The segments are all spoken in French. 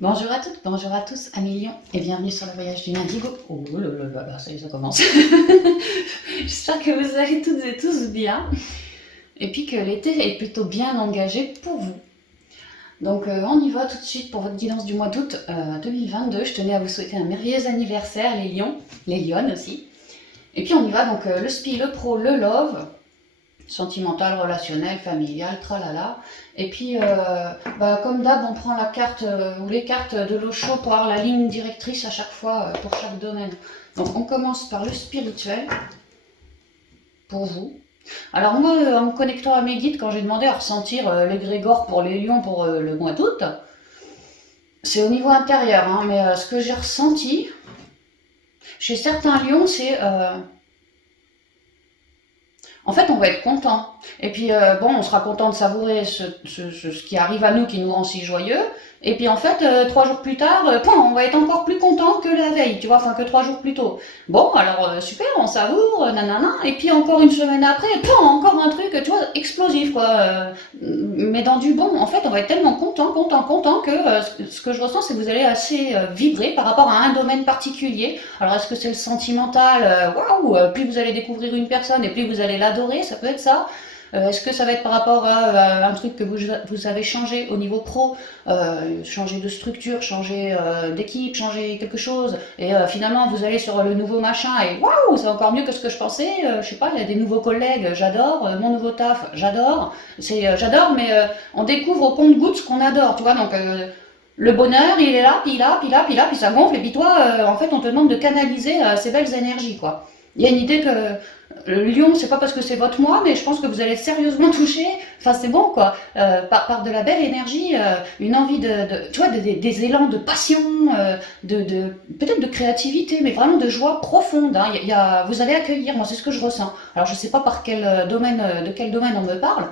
Bonjour à toutes, bonjour à tous, amis Lions, et bienvenue sur le voyage du Indigo. Oh là, ça y est, ça commence. J'espère que vous allez toutes et tous bien, et puis que l'été est plutôt bien engagé pour vous. Donc on y va tout de suite pour votre guidance du mois d'août 2022. Je tenais à vous souhaiter un merveilleux anniversaire, les Lions, les Lionnes aussi. Et puis on y va, donc le spi, le pro, le love, sentimental, relationnel, familial, tralala. Et puis, comme d'hab, on prend la carte ou les cartes de l'Osho pour avoir la ligne directrice à chaque fois pour chaque domaine. Donc, on commence par le spirituel pour vous. Alors, moi, en me connectant à mes guides, quand j'ai demandé à ressentir l'égrégore pour les lions pour le mois d'août, c'est au niveau intérieur, hein, mais ce que j'ai ressenti chez certains lions, c'est en fait, on va être content. Et puis, on sera content de savourer ce qui arrive à nous, qui nous rend si joyeux. Et puis, en fait, 3 jours plus tard, on va être encore plus content que la veille, tu vois, enfin que 3 jours plus tôt. Bon, alors, super, on savoure, nanana. Et puis, encore une semaine après, encore un truc, tu vois, explosif, quoi. Mais dans du bon, en fait, on va être tellement content que ce que je ressens, c'est que vous allez assez vibrer par rapport à un domaine particulier. Alors, est-ce que c'est le sentimental? Waouh, plus vous allez découvrir une personne et plus vous allez l'adorer, ça peut être ça. Est-ce que ça va être par rapport à un truc que vous avez changé au niveau pro, changer de structure, changer d'équipe, changer quelque chose, et finalement vous allez sur le nouveau machin et waouh, c'est encore mieux que ce que je pensais. Je sais pas, il y a des nouveaux collègues, j'adore, mon nouveau taf, j'adore. J'adore, mais on découvre au compte-gouttes ce qu'on adore, tu vois. Donc le bonheur, il est là, puis là, puis là, puis là, puis ça gonfle, et puis toi, en fait, on te demande de canaliser ces belles énergies, quoi. Il y a une idée que le lion, c'est pas parce que c'est votre mois, mais je pense que vous allez sérieusement toucher. Enfin, c'est bon, quoi. Par de la belle énergie, une envie tu vois, des élans de passion, peut-être de créativité, mais vraiment de joie profonde. Hein. Vous allez accueillir, moi, c'est ce que je ressens. Alors, je sais pas par quel domaine, de quel domaine on me parle.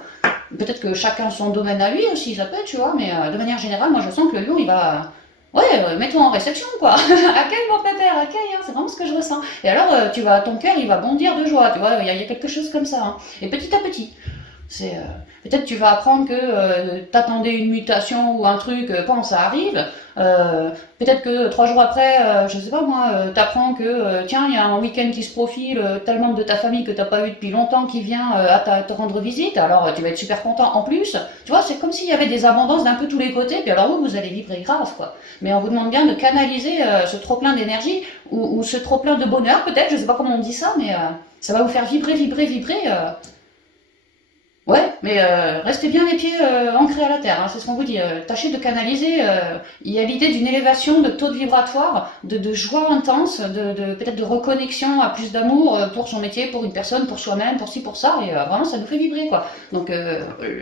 Peut-être que chacun son domaine à lui aussi, ça peut, tu vois, mais de manière générale, moi, je sens que le lion, il va. Ouais, mets-toi en réception, quoi. Accueille mon pépère, accueille, hein, c'est vraiment ce que je ressens. Et alors, ton cœur, il va bondir de joie, tu vois, il y a quelque chose comme ça. Hein. Et petit à petit, c'est peut-être tu vas apprendre que t'attendais une mutation ou un truc, quand ça arrive. Peut-être que 3 jours après, je sais pas moi, t'apprends que tiens, il y a un week-end qui se profile, tel membre de ta famille que t'as pas eu depuis longtemps qui vient te rendre visite. Alors tu vas être super content en plus. Tu vois, c'est comme s'il y avait des abondances d'un peu tous les côtés. Puis alors vous allez vibrer grave quoi. Mais on vous demande bien de canaliser ce trop plein d'énergie ou ce trop plein de bonheur peut-être. Je sais pas comment on dit ça, mais ça va vous faire vibrer, vibrer, vibrer. Ouais, mais restez bien les pieds ancrés à la terre, hein, c'est ce qu'on vous dit. Tâchez de canaliser. Il y a l'idée d'une élévation de taux de vibratoire, de joie intense, peut-être de reconnexion à plus d'amour pour son métier, pour une personne, pour soi-même, pour ci, pour ça. Et vraiment, ça nous fait vibrer, quoi. Donc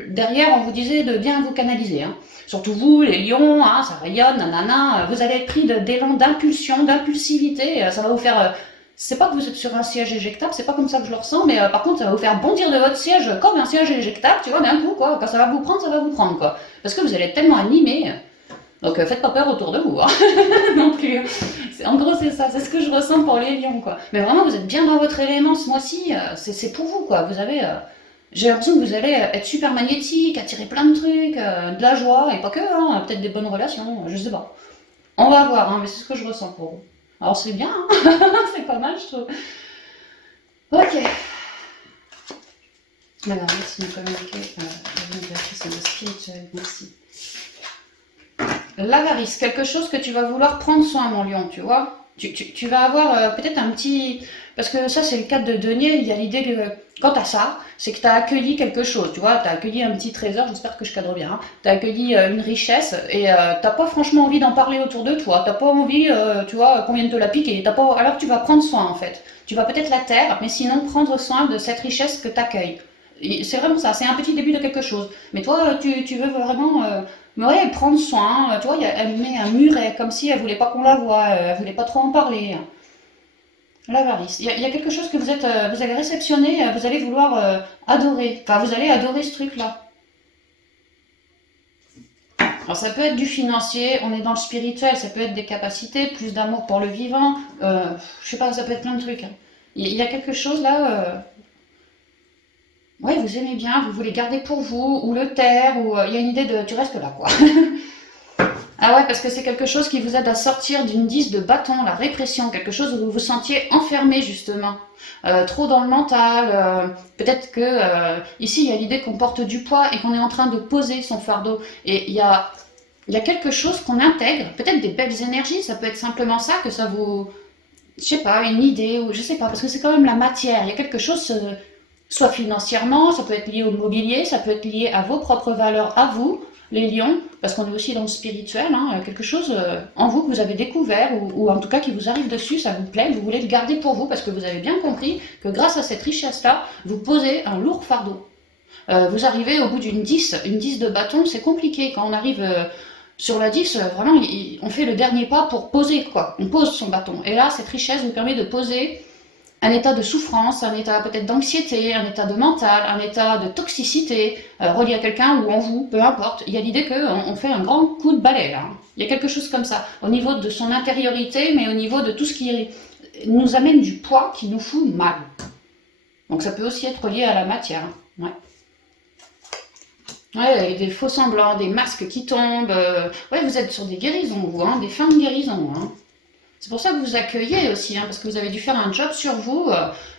derrière, on vous disait de bien vous canaliser. Hein. Surtout vous, les lions, hein, ça rayonne, nanana. Vous allez être pris d'élan d'impulsion, d'impulsivité. Ça va vous faire c'est pas que vous êtes sur un siège éjectable, c'est pas comme ça que je le ressens, mais par contre, ça va vous faire bondir de votre siège comme un siège éjectable, tu vois, d'un coup, quoi. Quand ça va vous prendre, quoi. Parce que vous allez être tellement animé. Donc, faites pas peur autour de vous, hein. non plus. En gros, c'est ça, c'est ce que je ressens pour les lions, quoi. Mais vraiment, vous êtes bien dans votre élément ce mois-ci, c'est pour vous, quoi. Vous avez. J'ai l'impression que vous allez être super magnétique, attirer plein de trucs, de la joie, et pas que, hein, peut-être des bonnes relations, je sais pas. On va voir, hein, mais c'est ce que je ressens pour vous. Alors, c'est bien, hein. c'est pas mal, je trouve. Ok. Alors, merci de me communiquer la vibration et le spirituel. Merci. L'avarice, quelque chose que tu vas vouloir prendre soin, mon lion, tu vois. Tu vas avoir peut-être un petit. Parce que ça, c'est le cas de denier. Il y a l'idée que quant à ça, c'est que tu as accueilli quelque chose, tu vois. Tu as accueilli un petit trésor, j'espère que je cadre bien. Hein. Tu as accueilli une richesse et t'as pas franchement envie d'en parler autour de toi. T'as pas envie, tu vois, qu'on vienne te la piquer. T'as pas... Alors tu vas prendre soin, en fait. Tu vas peut-être la taire, mais sinon prendre soin de cette richesse que tu accueilles. C'est vraiment ça, c'est un petit début de quelque chose. Mais toi, tu veux vraiment ouais, prendre soin. Tu vois, elle met un muret, comme si elle voulait pas qu'on la voie, elle voulait pas trop en parler. L'avarice. Il y a quelque chose que vous allez réceptionner, vous allez vouloir adorer. Enfin, vous allez adorer ce truc-là. Alors, ça peut être du financier, on est dans le spirituel, ça peut être des capacités, plus d'amour pour le vivant. Je sais pas, ça peut être plein de trucs. Hein. Il y a quelque chose là. Ouais, vous aimez bien, vous voulez garder pour vous, ou le taire, ou il y a une idée de tu restes là, quoi. Ah ouais, parce que c'est quelque chose qui vous aide à sortir d'une 10 de bâton, la répression, quelque chose où vous vous sentiez enfermé justement, trop dans le mental. Peut-être que ici il y a l'idée qu'on porte du poids et qu'on est en train de poser son fardeau. Et il y a quelque chose qu'on intègre, peut-être des belles énergies, ça peut être simplement ça, que ça vous, je sais pas, une idée, ou je sais pas, parce que c'est quand même la matière. Il y a quelque chose, soit financièrement, ça peut être lié au mobilier, ça peut être lié à vos propres valeurs, à vous, les lions, parce qu'on est aussi dans le spirituel, hein, quelque chose en vous que vous avez découvert, ou en tout cas qui vous arrive dessus, ça vous plaît, vous voulez le garder pour vous, parce que vous avez bien compris que grâce à cette richesse-là, vous posez un lourd fardeau. Vous arrivez au bout d'une 10, une 10 de bâton, c'est compliqué. Quand on arrive sur la 10, vraiment, on fait le dernier pas pour poser, quoi. On pose son bâton. Et là, cette richesse vous permet de poser un état de souffrance, un état peut-être d'anxiété, un état de mental, un état de toxicité, relié à quelqu'un ou en vous, peu importe. Il y a l'idée qu'on fait un grand coup de balai, là. Il y a quelque chose comme ça, au niveau de son intériorité, mais au niveau de tout ce qui nous amène du poids qui nous fout mal. Donc ça peut aussi être lié à la matière. Ouais. Ouais, des faux semblants, des masques qui tombent. Ouais, vous êtes sur des guérisons, vous, hein, des fins de guérison. Hein. C'est pour ça que vous accueillez aussi, hein, parce que vous avez dû faire un job sur vous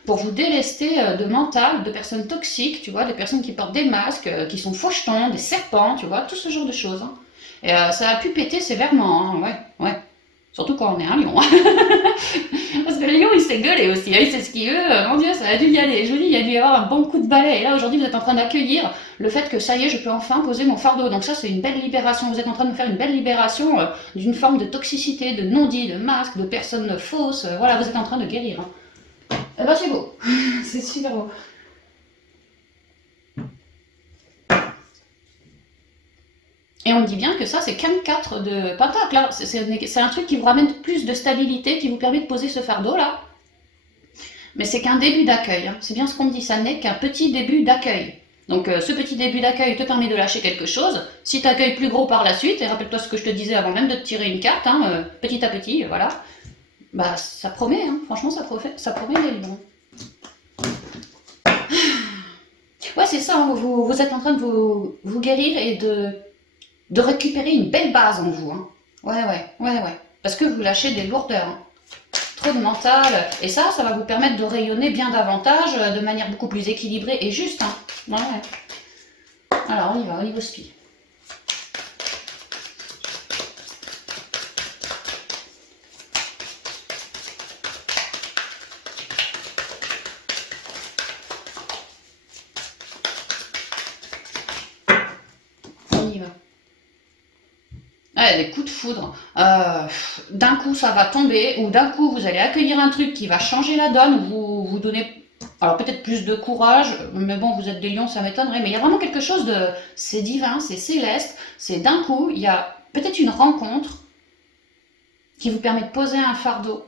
pour vous délester de mental, de personnes toxiques, tu vois, des personnes qui portent des masques, qui sont fauchetons, des serpents, tu vois, tout ce genre de choses. Hein. Et ça a pu péter sévèrement, hein, ouais, ouais. Surtout quand on est un lion. Parce que le lion, il s'est gueulé aussi, hein, il sait ce qu'il veut. Mon Dieu, ça a dû y aller. Je vous dis, il y a dû y avoir un bon coup de balai. Et là, aujourd'hui, vous êtes en train d'accueillir le fait que ça y est, je peux enfin poser mon fardeau. Donc ça, c'est une belle libération. Vous êtes en train de faire une belle libération d'une forme de toxicité, de non-dit, de masque, de personnes fausses. Voilà, vous êtes en train de guérir. Hein. Eh ben, c'est beau. C'est super beau. Et on dit bien que ça, c'est qu'un 4 de pentacle. Là. C'est un truc qui vous ramène plus de stabilité, qui vous permet de poser ce fardeau-là. Mais c'est qu'un début d'accueil. Hein. C'est bien ce qu'on me dit, ça n'est qu'un petit début d'accueil. Donc ce petit début d'accueil te permet de lâcher quelque chose. Si tu accueilles plus gros par la suite, et rappelle-toi ce que je te disais avant même de te tirer une carte, hein, petit à petit, voilà, bah ça promet, hein. Franchement ça promet les livres. Ouais, c'est ça, hein. Vous êtes en train de vous guérir et de récupérer une belle base en vous. Hein. Ouais. Parce que vous lâchez des lourdeurs. Hein. Trop de mental. Et ça va vous permettre de rayonner bien davantage, de manière beaucoup plus équilibrée et juste. Hein. Ouais. Alors, on y va, au niveau spi. On y va. Ouais, des coups de foudre. D'un coup, ça va tomber, ou d'un coup, vous allez accueillir un truc qui va changer la donne, vous donner, alors peut-être plus de courage, mais bon, vous êtes des lions, ça m'étonnerait, mais il y a vraiment quelque chose de, c'est divin, c'est céleste, c'est d'un coup, il y a peut-être une rencontre qui vous permet de poser un fardeau,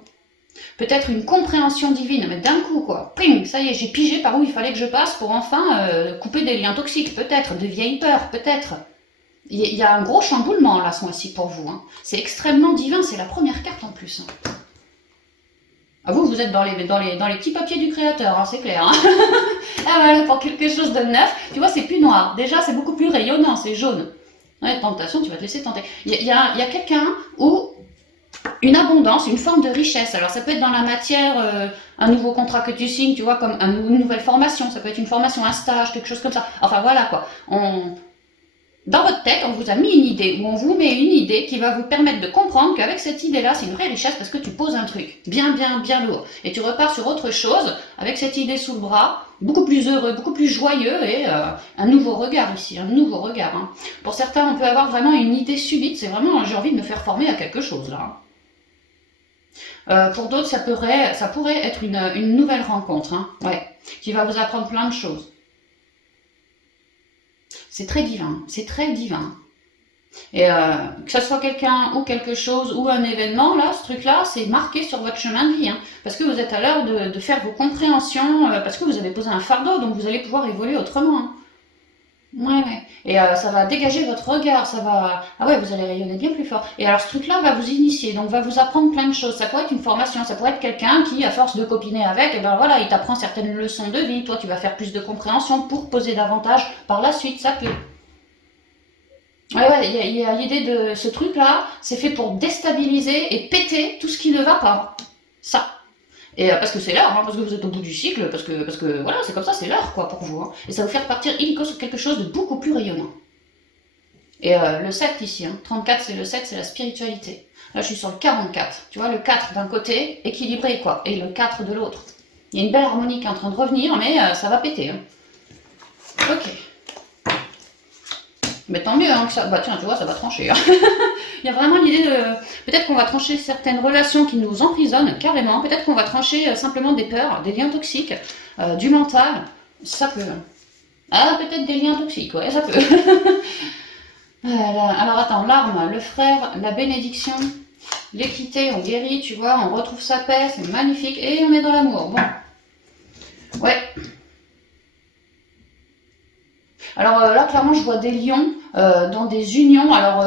peut-être une compréhension divine, mais d'un coup, quoi, ping, ça y est, j'ai pigé par où il fallait que je passe pour enfin couper des liens toxiques, peut-être, de vieilles peurs, peut-être. Il y a un gros chamboulement là ce mois-ci pour vous. Hein. C'est extrêmement divin, c'est la première carte en plus. Hein. Ah, vous êtes dans les petits papiers du créateur, hein, c'est clair. Hein. Ah voilà, pour quelque chose de neuf, tu vois, c'est plus noir. Déjà, c'est beaucoup plus rayonnant, c'est jaune. Ouais, tentation, tu vas te laisser tenter. Il y a quelqu'un où une abondance, une forme de richesse. Alors ça peut être dans la matière, un nouveau contrat que tu signes, tu vois, comme une nouvelle formation. Ça peut être une formation, un stage, quelque chose comme ça. Enfin voilà quoi. Dans votre tête, on vous a mis une idée, ou on vous met une idée qui va vous permettre de comprendre qu'avec cette idée-là, c'est une vraie richesse parce que tu poses un truc bien lourd. Et tu repars sur autre chose avec cette idée sous le bras, beaucoup plus heureux, beaucoup plus joyeux et un nouveau regard ici, un nouveau regard. Hein. Pour certains, on peut avoir vraiment une idée subite, c'est vraiment j'ai envie de me faire former à quelque chose là. Pour d'autres, ça pourrait être une nouvelle rencontre, hein, ouais, qui va vous apprendre plein de choses. C'est très divin, c'est très divin. Et que ce soit quelqu'un ou quelque chose ou un événement, là, ce truc-là, c'est marqué sur votre chemin de vie. Hein, parce que vous êtes à l'heure de faire vos compréhensions, parce que vous avez posé un fardeau, donc vous allez pouvoir évoluer autrement. Hein. Ouais. Et ça va dégager votre regard, ça va... Ah ouais, vous allez rayonner bien plus fort. Et alors ce truc-là va vous initier, donc va vous apprendre plein de choses. Ça pourrait être une formation, ça pourrait être quelqu'un qui, à force de copiner avec, et ben voilà, il t'apprend certaines leçons de vie. Toi, tu vas faire plus de compréhension pour poser davantage par la suite, ça peut. Ouais, ouais, il y a l'idée de ce truc-là, c'est fait pour déstabiliser et péter tout ce qui ne va pas. Ça. Et parce que c'est l'heure, hein, parce que vous êtes au bout du cycle, parce que voilà, c'est comme ça, c'est l'heure quoi pour vous. Hein. Et ça va vous faire partir illico sur quelque chose de beaucoup plus rayonnant. Et le 7 ici, hein, 34 c'est le 7, c'est la spiritualité. Là je suis sur le 44, tu vois, le 4 d'un côté, équilibré quoi, et le 4 de l'autre. Il y a une belle harmonie qui est en train de revenir, mais ça va péter. Hein. Ok. Mais tant mieux, hein, que ça... Bah tiens, tu vois, ça va trancher. Hein. Il y a vraiment l'idée de... Peut-être qu'on va trancher certaines relations qui nous emprisonnent, carrément. Peut-être qu'on va trancher simplement des peurs, des liens toxiques, du mental. Ça peut. Ah, peut-être des liens toxiques, ouais, ça peut. Alors attends, l'arme, le frère, la bénédiction, l'équité, on guérit, tu vois, on retrouve sa paix, c'est magnifique. Et on est dans l'amour. Bon. Ouais. Alors là, clairement, je vois des lions dans des unions. Alors,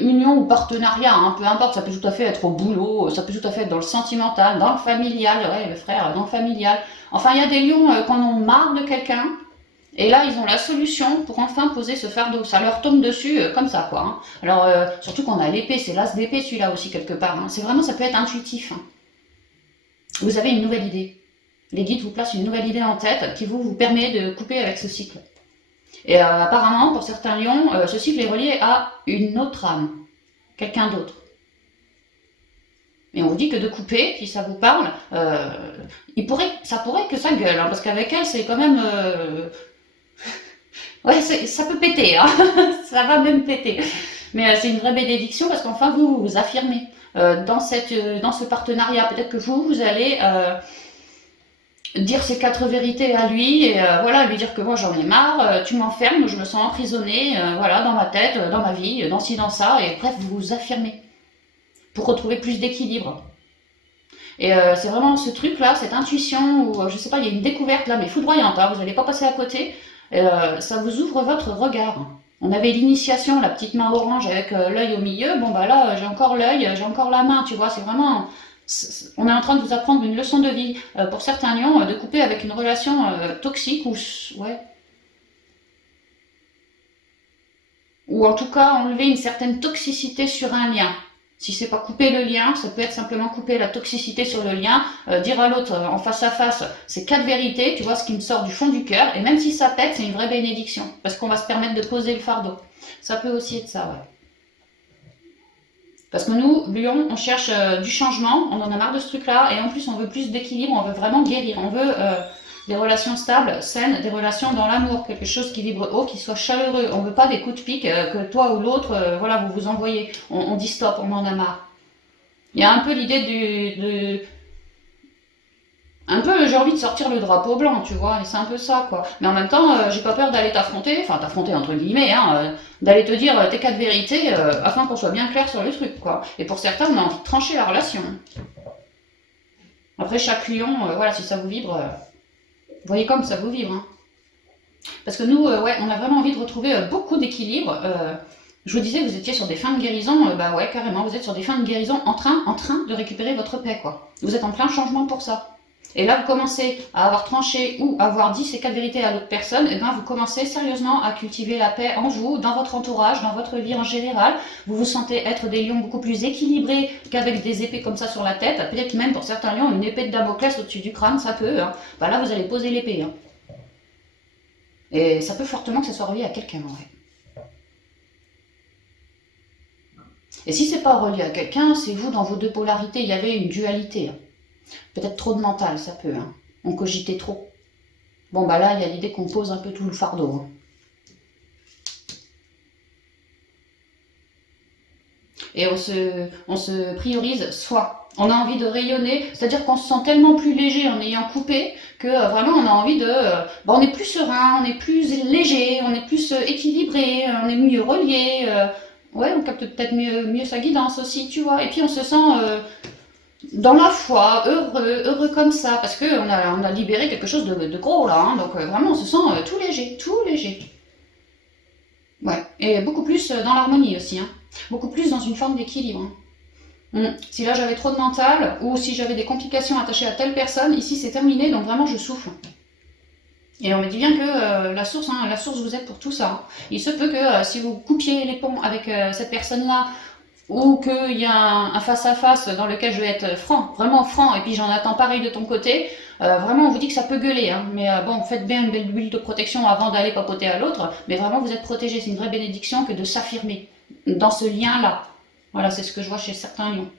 union ou partenariat, hein, peu importe, ça peut tout à fait être au boulot, ça peut tout à fait être dans le sentimental, dans le familial, ouais, le frère, dans le familial. Enfin, il y a des lions qui en ont marre de quelqu'un. Et là, ils ont la solution pour enfin poser ce fardeau. Ça leur tombe dessus comme ça, quoi. Hein. Alors, surtout qu'on a l'épée, c'est l'as d'épée celui-là aussi, quelque part. Hein. C'est vraiment, ça peut être intuitif. Hein. Vous avez une nouvelle idée. Les guides vous placent une nouvelle idée en tête qui vous permet de couper avec ce cycle. Et apparemment, pour certains lions, ce cycle est relié à une autre âme, quelqu'un d'autre. Et on vous dit que de couper, si ça vous parle, ça pourrait que ça gueule, hein, parce qu'avec elle, c'est quand même... ouais, ça peut péter, hein. Ça va même péter. Mais c'est une vraie bénédiction, parce qu'enfin, vous vous affirmez dans ce partenariat. Peut-être que vous allez... dire ses 4 vérités à lui et voilà, lui dire que moi j'en ai marre, tu m'enfermes, je me sens emprisonnée, voilà, dans ma tête, dans ma vie, dans ci, dans ça, et bref, vous vous affirmez pour retrouver plus d'équilibre. Et c'est vraiment ce truc-là, cette intuition, où je sais pas, il y a une découverte là, mais foudroyante, hein, vous n'allez pas passer à côté, ça vous ouvre votre regard. On avait l'initiation, la petite main orange avec l'œil au milieu, bon bah là j'ai encore l'œil, j'ai encore la main, tu vois, c'est vraiment... On est en train de vous apprendre une leçon de vie. Pour certains lions, de couper avec une relation toxique ouais, ou en tout cas enlever une certaine toxicité sur un lien. Si c'est pas couper le lien, ça peut être simplement couper la toxicité sur le lien, dire à l'autre en face à face, c'est 4 vérités, tu vois, ce qui me sort du fond du cœur, et même si ça pète, c'est une vraie bénédiction, parce qu'on va se permettre de poser le fardeau. Ça peut aussi être ça, ouais. Parce que nous, Lyon, on cherche du changement, on en a marre de ce truc-là, et en plus on veut plus d'équilibre, on veut vraiment guérir, on veut des relations stables, saines, des relations dans l'amour, quelque chose qui vibre haut, qui soit chaleureux. On veut pas des coups de pique que toi ou l'autre, voilà, vous vous envoyez. On dit stop, on en a marre. Il y a un peu l'idée un peu, j'ai envie de sortir le drapeau blanc, tu vois, et c'est un peu ça, quoi. Mais en même temps, j'ai pas peur d'aller t'affronter, enfin t'affronter entre guillemets, hein, d'aller te dire tes 4 vérités, afin qu'on soit bien clair sur le truc, quoi. Et pour certains, on a envie de trancher la relation. Après, chaque lion, voilà, si ça vous vibre, voyez comme ça vous vibre, hein. Parce que nous, ouais, on a vraiment envie de retrouver beaucoup d'équilibre. Je vous disais, vous étiez sur des fins de guérison, bah ouais, carrément, vous êtes sur des fins de guérison en train de récupérer votre paix, quoi. Vous êtes en plein changement pour ça. Et là, vous commencez à avoir tranché ou avoir dit ces 4 vérités à l'autre personne, et bien vous commencez sérieusement à cultiver la paix en vous, dans votre entourage, dans votre vie en général. Vous vous sentez être des lions beaucoup plus équilibrés qu'avec des épées comme ça sur la tête. Peut-être même pour certains lions, une épée de Damoclès au-dessus du crâne, ça peut. Hein. Bah là, vous allez poser l'épée. Hein. Et ça peut fortement que ça soit relié à quelqu'un, ouais. Et si c'est pas relié à quelqu'un, c'est vous dans vos deux polarités, il y avait une dualité. Hein. Peut-être trop de mental, ça peut. Hein. On cogitait trop. Bon, bah là, il y a l'idée qu'on pose un peu tout le fardeau. Hein. Et on se priorise soi. On a envie de rayonner, c'est-à-dire qu'on se sent tellement plus léger en ayant coupé que vraiment on a envie de... on est plus serein, on est plus léger, on est plus équilibré, on est mieux relié. Ouais, on capte peut-être mieux sa guidance aussi, tu vois. Et puis on se sent dans la foi, heureux comme ça, parce qu'on a libéré quelque chose de gros là. Hein, donc vraiment on se sent tout léger, tout léger. Ouais, et beaucoup plus dans l'harmonie aussi. Hein. Beaucoup plus dans une forme d'équilibre. Hein. Si là j'avais trop de mental, ou si j'avais des complications attachées à telle personne, ici c'est terminé, donc vraiment je souffle. Et on me dit bien que la source vous êtes pour tout ça. Il se peut que si vous coupiez les ponts avec cette personne-là, ou qu'il y a un face-à-face dans lequel je vais être franc, vraiment franc, et puis j'en attends pareil de ton côté, vraiment on vous dit que ça peut gueuler, hein, mais bon, faites bien une belle bulle de protection avant d'aller papoter à l'autre, mais vraiment vous êtes protégé, c'est une vraie bénédiction que de s'affirmer dans ce lien-là. Voilà, c'est ce que je vois chez certains lions.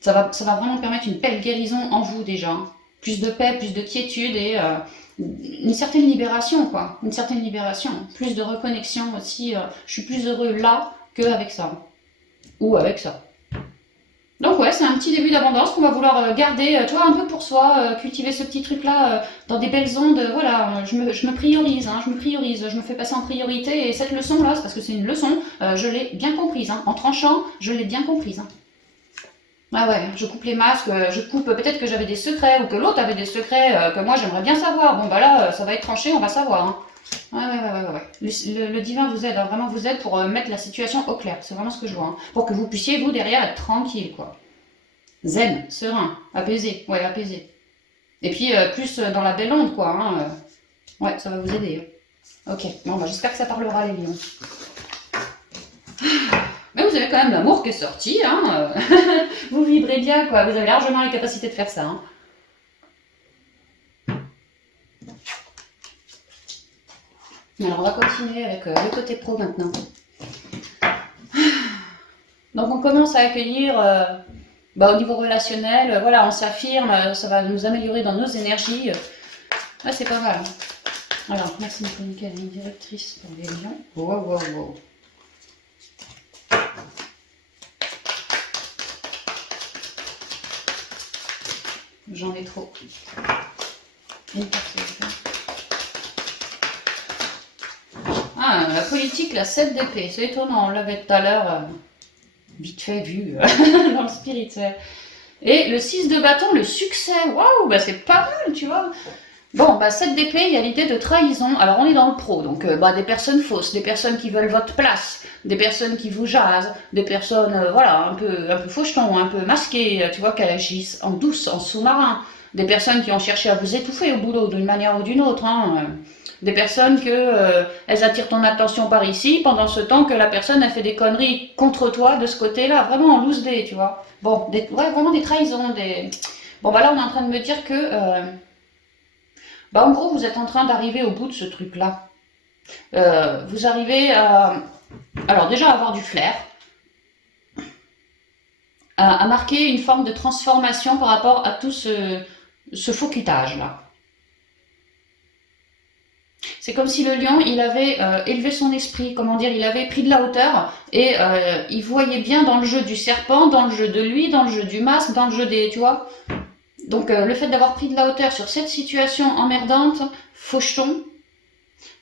Ça va vraiment permettre une belle guérison en vous déjà, hein. Plus de paix, plus de quiétude et une certaine libération, quoi. Une certaine libération. Plus de reconnexion aussi. Je suis plus heureux là qu'avec ça. Ou avec ça. Donc ouais, c'est un petit début d'abondance qu'on va vouloir garder, tu vois, un peu pour soi, cultiver ce petit truc-là dans des belles ondes. Voilà, je me priorise, hein, je me priorise, je me fais passer en priorité. Et cette leçon-là, c'est parce que c'est une leçon, je l'ai bien comprise. Hein. En tranchant, je l'ai bien comprise. Hein. Ah ouais, je coupe les masques, je coupe peut-être que j'avais des secrets ou que l'autre avait des secrets que moi j'aimerais bien savoir. Bon bah là, ça va être tranché, on va savoir. Hein. Ouais. Le divin vous aide, hein, vraiment vous aide pour mettre la situation au clair. C'est vraiment ce que je vois. Hein. Pour que vous puissiez, vous, derrière, être tranquille, quoi. Zen, serein, apaisé. Ouais, apaisé. Et puis, plus dans la belle onde, quoi. Hein. Ouais, ça va vous aider. Ok, bon, bah, j'espère que ça parlera, les lions. Mais vous avez quand même l'amour qui est sorti, hein. Vous vibrez bien, quoi. Vous avez largement la capacité de faire ça. Hein. Alors, on va continuer avec le côté pro maintenant. Donc, on commence à accueillir, au niveau relationnel, voilà, on s'affirme, ça va nous améliorer dans nos énergies. Ah, c'est pas mal. Alors, merci Monica, ligne directrice pour les lions. Wow. J'en ai trop. Une carte. Ah, la politique, la 7 d'épée. C'est étonnant, on l'avait tout à l'heure, vite fait vu, dans le spirituel. Et le 6 de bâton, le succès. Waouh, bah c'est pas mal, tu vois. Bon, bah 7 d'épée, il y a l'idée de trahison. Alors on est dans le pro, donc des personnes fausses, des personnes qui veulent votre place, des personnes qui vous jasent, des personnes, un peu fauchetons, un peu masquées, tu vois, qui agissent en douce, en sous-marin. Des personnes qui ont cherché à vous étouffer au boulot d'une manière ou d'une autre. Hein. Des personnes elles attirent ton attention par ici, pendant ce temps que la personne a fait des conneries contre toi de ce côté-là, vraiment en loose day, tu vois. Bon, vraiment des trahisons, Bon, bah là, on est en train de me dire que... en gros, vous êtes en train d'arriver au bout de ce truc-là. Vous arrivez à... Alors déjà, à avoir du flair. À marquer une forme de transformation par rapport à tout ce faux cutage-là. C'est comme si le lion, il avait élevé son esprit, comment dire, il avait pris de la hauteur et il voyait bien dans le jeu du serpent, dans le jeu de lui, dans le jeu du masque, dans le jeu des... Tu vois. Donc le fait d'avoir pris de la hauteur sur cette situation emmerdante, faucheton,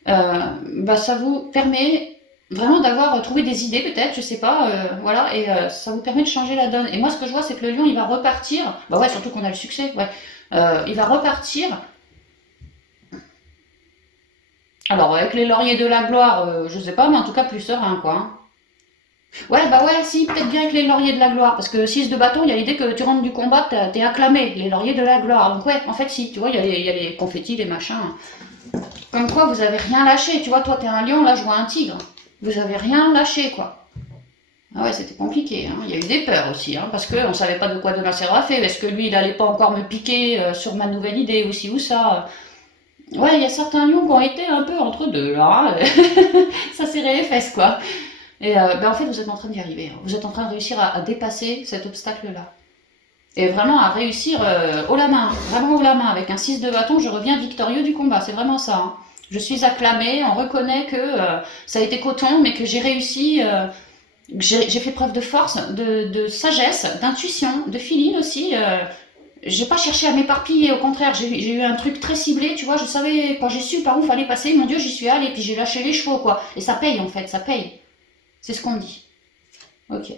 ça vous permet vraiment d'avoir trouvé des idées peut-être, je sais pas, voilà, et ça vous permet de changer la donne. Et moi ce que je vois c'est que le lion il va repartir, surtout qu'on a le succès, il va repartir. Alors, avec les lauriers de la gloire, je sais pas, mais en tout cas plus serein, quoi. Hein. Ouais, si, peut-être bien avec les lauriers de la gloire, parce que 6 de bâton, il y a l'idée que tu rentres du combat, t'es acclamé, les lauriers de la gloire. Donc ouais, en fait, si, tu vois, il y a les confettis, les machins. Comme quoi, vous avez rien lâché, tu vois, toi, t'es un lion, là, je vois un tigre. Vous avez rien lâché, quoi. Ah ouais, c'était compliqué, hein. Il y a eu des peurs aussi, hein, parce qu'on savait pas de quoi demain sera fait. Est-ce que lui, il allait pas encore me piquer sur ma nouvelle idée, ou ci ou ça. Ouais, il y a certains lions qui ont été un peu entre deux, là. Hein. Ça serrait les fesses, quoi. Et en fait, vous êtes en train d'y arriver. Hein. Vous êtes en train de réussir à dépasser cet obstacle-là. Et vraiment à réussir haut la main, vraiment haut la main. Avec un 6 de bâton, je reviens victorieux du combat. C'est vraiment ça. Hein. Je suis acclamé, on reconnaît que ça a été coton, mais que j'ai réussi, j'ai fait preuve de force, de sagesse, d'intuition, de feeling aussi. J'ai pas cherché à m'éparpiller, au contraire, j'ai eu un truc très ciblé, tu vois, je savais, quand j'ai su par où fallait passer, mon Dieu, j'y suis allée, puis j'ai lâché les chevaux, quoi. Et ça paye, en fait, ça paye. C'est ce qu'on dit. Ok.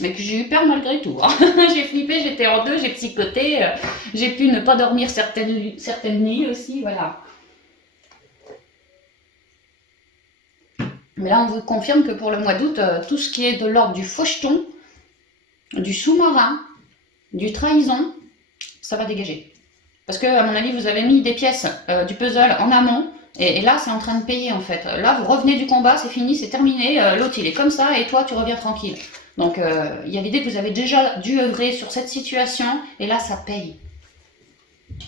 Mais que j'ai eu peur malgré tout. Hein. J'ai flippé, j'étais en deux, j'ai psychoté, j'ai pu ne pas dormir certaines nuits aussi, voilà. Mais là, on vous confirme que pour le mois d'août, tout ce qui est de l'ordre du faucheton, du sous-marin, du trahison, ça va dégager. Parce que, à mon avis, vous avez mis des pièces du puzzle en amont, et là, c'est en train de payer, en fait. Là, vous revenez du combat, c'est fini, c'est terminé, l'autre, il est comme ça, et toi, tu reviens tranquille. Donc, il y a l'idée que vous avez déjà dû œuvrer sur cette situation, et là, ça paye.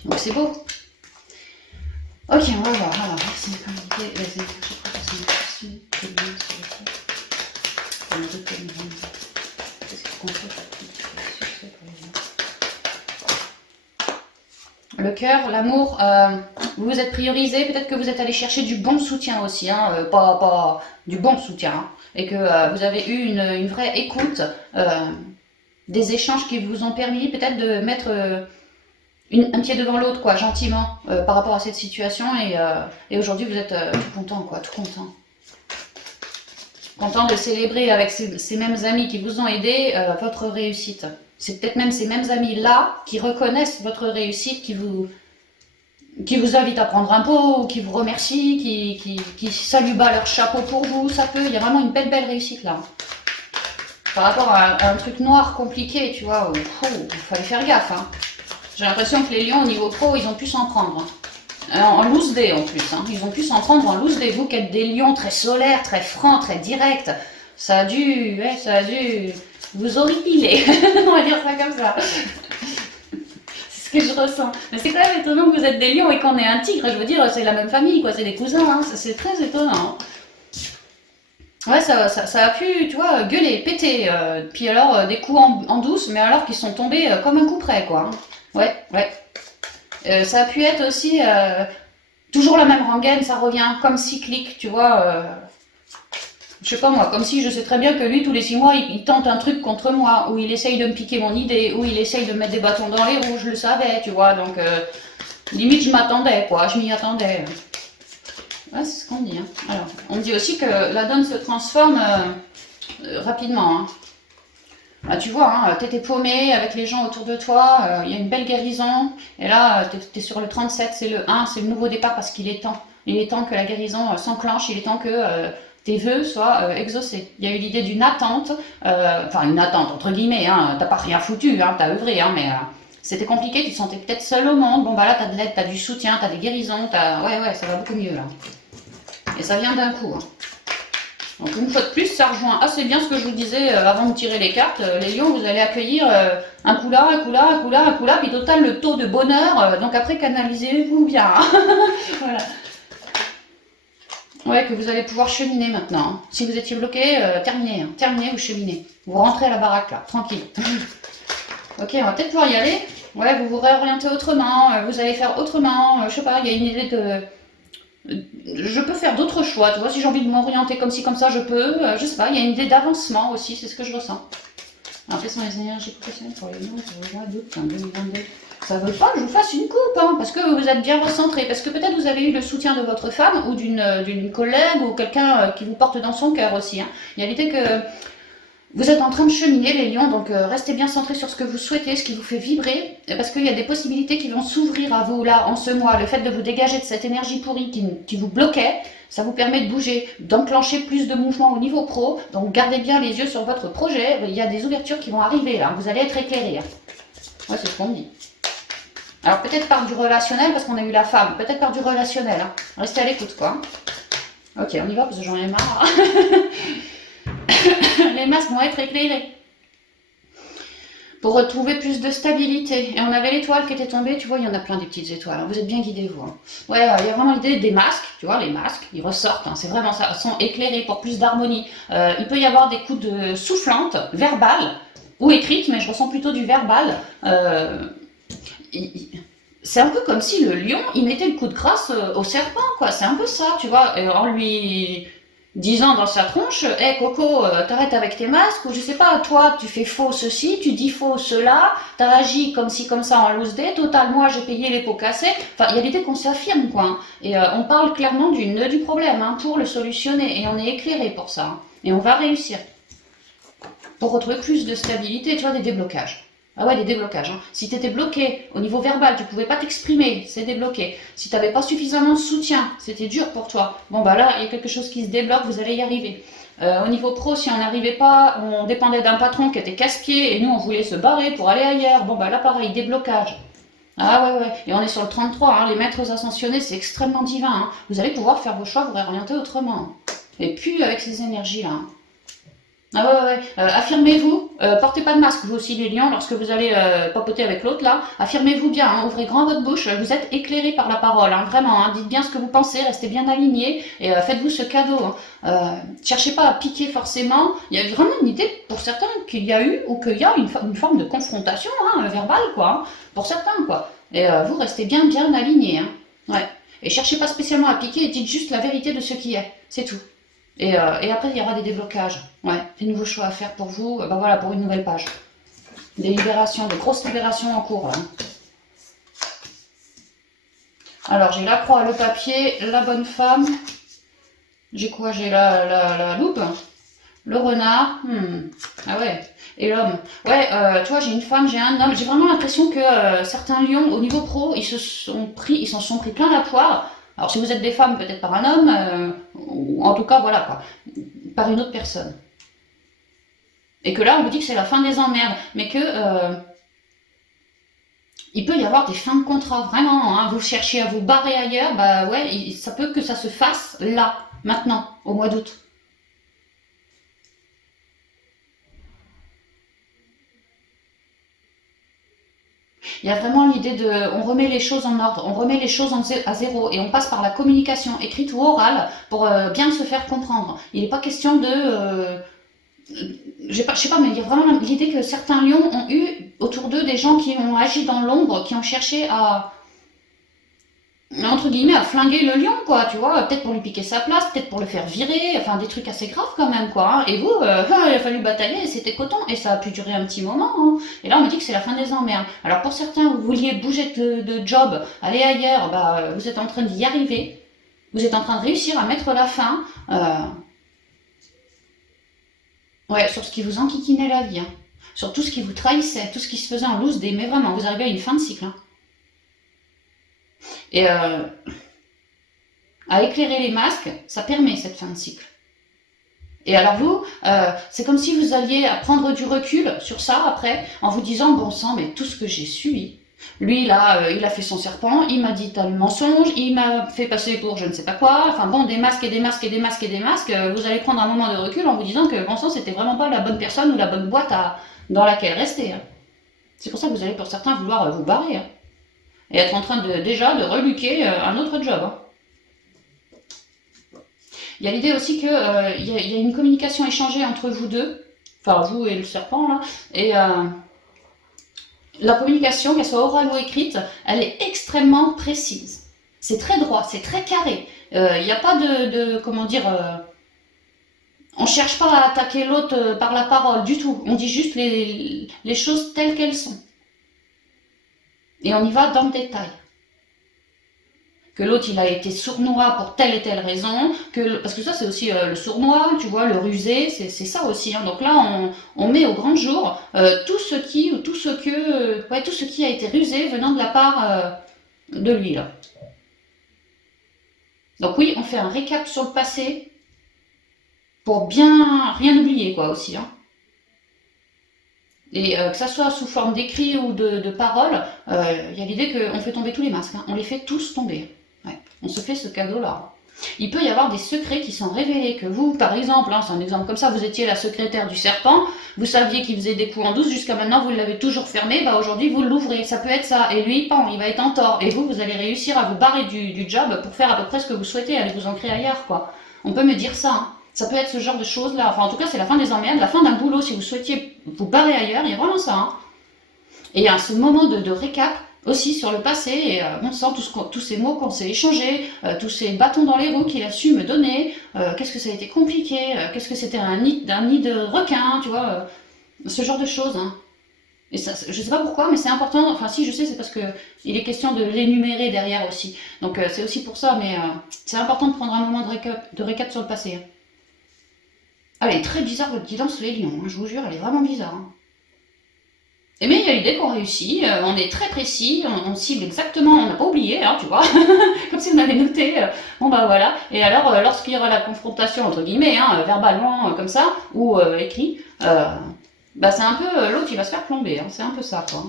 Donc, c'est beau. Ok, on va voir. Alors, c'est une qualité, les énergies professionnelles, que bien sur le fait. Pour les deux télévisions. Qu'est-ce qui compte succès pour les gens. Le cœur, l'amour, vous vous êtes priorisé, peut-être que vous êtes allé chercher du bon soutien aussi, hein, pas du bon soutien, hein, et que vous avez eu une vraie écoute, des échanges qui vous ont permis peut-être de mettre un pied devant l'autre, quoi, gentiment, par rapport à cette situation, et aujourd'hui vous êtes tout content, quoi, tout content. Content de célébrer avec ces mêmes amis qui vous ont aidé votre réussite. C'est peut-être même ces mêmes amis-là qui reconnaissent votre réussite, qui vous invitent à prendre un pot, ou qui vous remercient, qui saluent bas leur chapeau pour vous, ça peut, il y a vraiment une belle réussite là. Par rapport à un truc noir, compliqué, tu vois, il fallait faire gaffe, hein. J'ai l'impression que les lions au niveau pro, ils ont pu s'en prendre. En loose day en plus, hein. Ils ont pu s'en prendre en loose day. Vous qui êtes des lions très solaires, très francs, très directs, ça a dû vous horripiler. On va dire ça comme ça. C'est ce que je ressens. Mais c'est quand même étonnant que vous êtes des lions et qu'on est un tigre. Je veux dire, c'est la même famille, quoi. C'est des cousins, hein. C'est très étonnant. Ouais, ça a pu, tu vois, gueuler, péter. Puis alors, des coups en douce, mais alors qu'ils sont tombés comme un coup près, quoi. Ouais. Ça a pu être aussi toujours la même rengaine, ça revient comme cyclique, tu vois. Je sais pas moi, comme si je sais très bien que lui, tous les 6 mois, il tente un truc contre moi, ou il essaye de me piquer mon idée, ou il essaye de me mettre des bâtons dans les roues, je le savais, tu vois. Donc, limite, je m'attendais, quoi, je m'y attendais. Ouais, c'est ce qu'on dit. Hein. Alors, on dit aussi que la donne se transforme rapidement. Hein. Bah, tu vois, hein, t'étais paumé avec les gens autour de toi, il y a une belle guérison, et là, t'es sur le 37, c'est le 1, c'est le nouveau départ parce qu'il est temps. Il est temps que la guérison s'enclenche, il est temps que tes vœux soient exaucés. Il y a eu l'idée d'une attente, enfin une attente entre guillemets, hein, t'as pas rien foutu, hein, t'as œuvré, hein, mais c'était compliqué, tu te sentais peut-être seul au monde, bon bah là t'as de l'aide, t'as du soutien, t'as des guérisons, ouais, ça va beaucoup mieux là. Et ça vient d'un coup. Hein. Donc une fois de plus, ça rejoint assez bien ce que je vous disais avant de tirer les cartes. Les lions, vous allez accueillir un coup là, un coup là, puis total le taux de bonheur. Donc après, canalisez-vous bien. Hein. Voilà. Ouais, que vous allez pouvoir cheminer maintenant. Hein. Si vous étiez bloqué, terminez. Hein. Terminez, vous cheminez. Vous rentrez à la baraque là, tranquille. Ok, on va peut-être pouvoir y aller. Ouais, vous vous réorientez autrement, vous allez faire autrement. Je sais pas, il y a une idée de... Je peux faire d'autres choix, tu vois, si j'ai envie de m'orienter comme ci, comme ça, je peux, je sais pas, il y a une idée d'avancement aussi, c'est ce que je ressens. Alors, quelles sont les énergies professionnelles pour les lions pour le mois d'août 2022? Ça veut pas que je vous fasse une coupe, hein, parce que vous êtes bien recentré, parce que peut-être vous avez eu le soutien de votre femme ou d'une collègue ou quelqu'un qui vous porte dans son cœur aussi. Hein. Il y a l'idée que vous êtes en train de cheminer les lions, donc restez bien centrés sur ce que vous souhaitez, ce qui vous fait vibrer, parce qu'il y a des possibilités qui vont s'ouvrir à vous là en ce mois. Le fait de vous dégager de cette énergie pourrie qui vous bloquait, ça vous permet de bouger, d'enclencher plus de mouvements au niveau pro. Donc gardez bien les yeux sur votre projet, il y a des ouvertures qui vont arriver là, vous allez être éclairés. Hein. Ouais, c'est ce qu'on dit. Alors peut-être par du relationnel, parce qu'on a eu la femme, peut-être par du relationnel. Hein. Restez à l'écoute quoi. Ok, on y va parce que j'en ai marre. Les masques vont être éclairés pour retrouver plus de stabilité. Et on avait l'étoile qui était tombée, tu vois, il y en a plein des petites étoiles. Hein. Vous êtes bien guidés, vous. Hein. Ouais, il y a vraiment l'idée des masques, tu vois, les masques, ils ressortent, hein. C'est vraiment ça, ils sont éclairés pour plus d'harmonie. Il peut y avoir des coups de soufflante, verbales ou écrites, mais je ressens plutôt du verbal. C'est un peu comme si le lion, il mettait le coup de grâce au serpent, quoi. C'est un peu ça, tu vois, en lui disant dans sa tronche, hé Coco, t'arrêtes avec tes masques, ou je sais pas, toi tu fais faux ceci, tu dis faux cela, t'as agi comme ci comme ça en loose day, total moi j'ai payé les pots cassés, enfin il y a l'idée qu'on s'affirme quoi, hein. Et on parle clairement du nœud du problème hein, pour le solutionner, et on est éclairé pour ça, hein. Et on va réussir, pour retrouver plus de stabilité, tu vois, des déblocages. Ah ouais, des déblocages. Hein. Si tu étais bloqué au niveau verbal, tu pouvais pas t'exprimer, c'est débloqué. Si tu n'avais pas suffisamment de soutien, c'était dur pour toi. Bon bah là, il y a quelque chose qui se débloque, vous allez y arriver. Au niveau pro, si on n'arrivait pas, on dépendait d'un patron qui était casse-pied et nous on voulait se barrer pour aller ailleurs. Bon bah là pareil, déblocage. Ah ouais, ouais. Et on est sur le 33, hein. Les maîtres ascensionnés, c'est extrêmement divin, hein. Vous allez pouvoir faire vos choix, vous réorienter autrement. Et puis avec ces énergies-là, hein. Ah ouais, ouais, ouais. Affirmez-vous, portez pas de masque, vous aussi les lions, lorsque vous allez papoter avec l'autre là, affirmez-vous bien, hein, ouvrez grand votre bouche, vous êtes éclairé par la parole, hein, vraiment, hein, dites bien ce que vous pensez, restez bien alignés et faites-vous ce cadeau. Hein. Cherchez pas à piquer forcément, il y a vraiment une idée pour certains qu'il y a eu ou qu'il y a une forme de confrontation hein, verbale, quoi, hein, pour certains, quoi. Et vous restez bien, bien alignés. Hein. Ouais. Et cherchez pas spécialement à piquer, dites juste la vérité de ce qui est, c'est tout. Et après, il y aura des déblocages. Ouais, des nouveaux choix à faire pour vous. Ben voilà, pour une nouvelle page. Des libérations, des grosses libérations en cours. Là. Alors, j'ai la croix, le papier, la bonne femme. J'ai quoi? J'ai la loupe, le renard. Ah ouais. Et l'homme. Ouais, tu vois, j'ai une femme, j'ai un homme. J'ai vraiment l'impression que certains lions, au niveau pro, ils s'en sont pris plein la poire. Alors, si vous êtes des femmes, peut-être par un homme, ou en tout cas, voilà quoi, par une autre personne. Et que là, on vous dit que c'est la fin des emmerdes, mais que il peut y avoir des fins de contrat, vraiment. Hein, vous cherchez à vous barrer ailleurs, bah ouais, ça peut que ça se fasse là, maintenant, au mois d'août. Il y a vraiment l'idée de, on remet les choses en ordre, on remet les choses à zéro et on passe par la communication écrite ou orale pour bien se faire comprendre. Il n'est pas question de je sais pas, mais il y a vraiment l'idée que certains lions ont eu autour d'eux des gens qui ont agi dans l'ombre, qui ont cherché à, entre guillemets, à flinguer le lion, quoi, tu vois, peut-être pour lui piquer sa place, peut-être pour le faire virer, enfin des trucs assez graves quand même, quoi. Hein. Et vous, il a fallu batailler, et c'était coton, et ça a pu durer un petit moment. Hein. Et là, on me dit que c'est la fin des emmerdes. Alors pour certains, vous vouliez bouger de job, aller ailleurs, bah vous êtes en train d'y arriver, vous êtes en train de réussir à mettre la fin. Ouais, sur ce qui vous enquiquinait la vie, hein. Sur tout ce qui vous trahissait, tout ce qui se faisait en loose des... Mais vraiment, vous arrivez à une fin de cycle. Hein. Et à éclairer les masques, ça permet cette fin de cycle. Et alors vous, c'est comme si vous alliez prendre du recul sur ça après, en vous disant, bon sang, mais tout ce que j'ai subi. Lui, là, il a fait son serpent, il m'a dit tel mensonge, il m'a fait passer pour je ne sais pas quoi, enfin bon, des masques et des masques et des masques et des masques, vous allez prendre un moment de recul en vous disant que, bon sang, c'était vraiment pas la bonne personne ou la bonne boîte dans laquelle rester. Hein. C'est pour ça que vous allez pour certains vouloir vous barrer. Hein, et être en train déjà de reluquer un autre job. Hein. Il y a l'idée aussi qu'il y a une communication échangée entre vous deux, enfin vous et le serpent, là, et la communication, qu'elle soit orale ou écrite, elle est extrêmement précise. C'est très droit, c'est très carré. Il n'y a pas comment dire, on ne cherche pas à attaquer l'autre par la parole du tout. On dit juste les choses telles qu'elles sont. Et on y va dans le détail. Que l'autre il a été sournois pour telle et telle raison, parce que ça c'est aussi le sournois, tu vois, le rusé, c'est ça aussi. Hein. Donc là on met au grand jour tout ce qui ou tout ce que, ouais, tout ce qui a été rusé venant de la part de lui là. Donc oui, on fait un récap sur le passé pour bien rien oublier quoi aussi. Hein. Et que ça soit sous forme d'écrit ou de parole, il y a l'idée qu'on fait tomber tous les masques. Hein. On les fait tous tomber. Ouais. On se fait ce cadeau-là. Il peut y avoir des secrets qui sont révélés, que vous, par exemple, hein, c'est un exemple comme ça, vous étiez la secrétaire du serpent, vous saviez qu'il faisait des coups en douce, jusqu'à maintenant vous l'avez toujours fermé, bah aujourd'hui vous l'ouvrez, ça peut être ça, et lui, pan, il va être en tort, et vous allez réussir à vous barrer du job pour faire à peu près ce que vous souhaitez, aller vous ancrer ailleurs, quoi. On peut me dire ça, hein. Ça peut être ce genre de choses-là, enfin en tout cas c'est la fin des emmerdes, la fin d'un boulot, si vous souhaitiez vous barrer ailleurs, il y a vraiment ça, hein. Et il y a ce moment de récap aussi sur le passé, et on sent tous ces mots qu'on s'est échangés, tous ces bâtons dans les roues qu'il a su me donner, qu'est-ce que ça a été compliqué, qu'est-ce que c'était un nid de requin, tu vois, ce genre de choses. Hein. Et ça, je sais pas pourquoi, mais c'est important, enfin si je sais, c'est parce que il est question de l'énumérer derrière aussi. Donc c'est aussi pour ça, mais c'est important de prendre un moment de récap sur le passé. Hein. Ah, elle est très bizarre votre guidance les lions, hein, je vous jure, elle est vraiment bizarre. Hein. Mais il y a l'idée qu'on réussit, on est très précis, on cible exactement, on n'a pas oublié, hein, tu vois, comme si on avait noté, bon bah voilà. Et alors, lorsqu'il y aura la confrontation, entre guillemets, hein, verbalement, comme ça, ou écrit, bah c'est un peu l'autre qui va se faire plomber, hein, c'est un peu ça, quoi.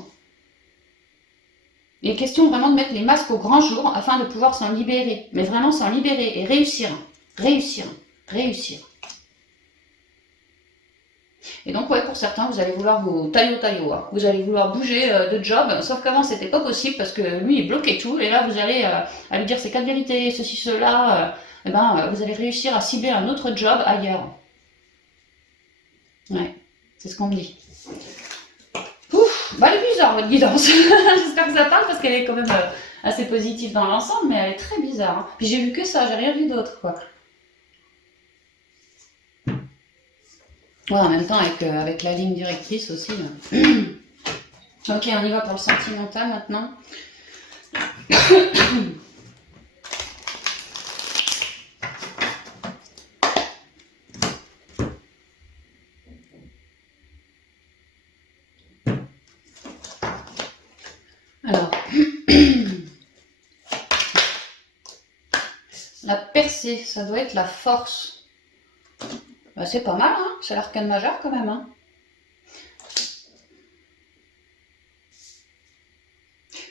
Il est question vraiment de mettre les masques au grand jour afin de pouvoir s'en libérer. Mais vraiment s'en libérer et réussir. Réussir. Réussir. Et donc, ouais, pour certains, vous allez vouloir vous taillot, hein. Vous allez vouloir bouger de job, sauf qu'avant, c'était pas possible parce que lui, il bloquait tout. Et là, vous allez à lui dire ces quatre vérités, ceci, cela. Vous allez réussir à cibler un autre job ailleurs. Ouais, c'est ce qu'on me dit. Ouf, bah elle est bizarre, votre guidance. J'espère que ça parle parce qu'elle est quand même assez positive dans l'ensemble, mais elle est très bizarre. Hein. Puis j'ai vu que ça, j'ai rien vu d'autre, quoi. Ouais, en même temps, avec la ligne directrice aussi. Ok, on y va pour le sentimental maintenant. Alors, la percée, ça doit être la force. Bah, c'est pas mal, hein, c'est l'arcane majeur quand même. Hein.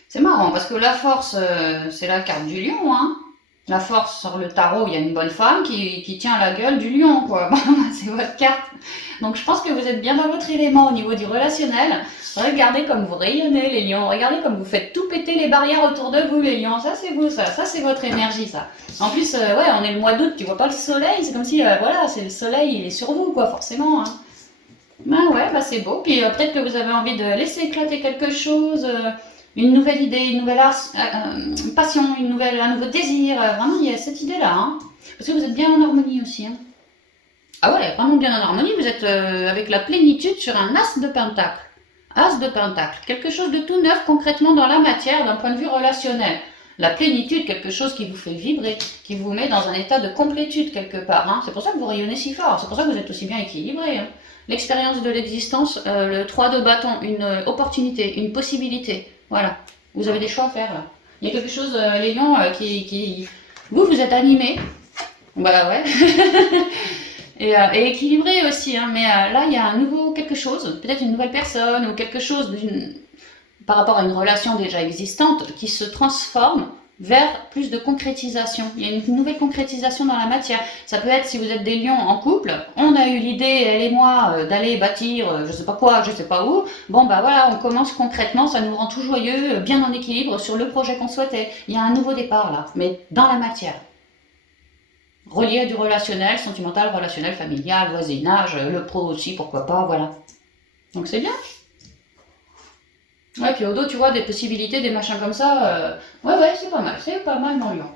C'est marrant parce que la force, c'est la carte du lion. Hein. La force, sur le tarot, il y a une bonne femme qui tient la gueule du lion, quoi. C'est votre carte. Donc je pense que vous êtes bien dans votre élément au niveau du relationnel. Regardez comme vous rayonnez, les lions. Regardez comme vous faites tout péter les barrières autour de vous, les lions. Ça, c'est vous, ça. Ça, c'est votre énergie, ça. En plus, ouais, on est le mois d'août, tu vois pas le soleil. C'est comme si, voilà, c'est le soleil, il est sur vous, quoi, forcément. Hein. Ben ouais, bah c'est beau. Puis peut-être que vous avez envie de laisser éclater quelque chose. Une nouvelle idée, une nouvelle passion, un nouveau désir. Vraiment, il y a cette idée-là. Hein. Parce que vous êtes bien en harmonie aussi. Hein. Ah ouais, vraiment bien en harmonie. Vous êtes avec la plénitude sur un as de pentacle. As de pentacle. Quelque chose de tout neuf concrètement dans la matière d'un point de vue relationnel. La plénitude, quelque chose qui vous fait vibrer, qui vous met dans un état de complétude quelque part. Hein. C'est pour ça que vous rayonnez si fort. C'est pour ça que vous êtes aussi bien équilibré. Hein. L'expérience de l'existence, le 3 de bâton, une opportunité, une possibilité. Voilà. Vous avez des choix à faire là. Il y a quelque chose, les lions, qui... Vous êtes animés. Bah ouais. Et équilibré aussi. Hein. Mais là, il y a un nouveau quelque chose. Peut-être une nouvelle personne ou quelque chose par rapport à une relation déjà existante qui se transforme vers plus de concrétisation. Il y a une nouvelle concrétisation dans la matière. Ça peut être si vous êtes des lions en couple, on a eu l'idée, elle et moi, d'aller bâtir je sais pas quoi, je sais pas où. Bon bah voilà, on commence concrètement, ça nous rend tout joyeux, bien en équilibre sur le projet qu'on souhaitait. Il y a un nouveau départ là, mais dans la matière. Relié à du relationnel, sentimental, relationnel, familial, voisinage, le pro aussi, pourquoi pas, voilà. Donc c'est bien. Ouais, puis au dos, tu vois, des possibilités, des machins comme ça. Ouais, c'est pas mal, mon lion.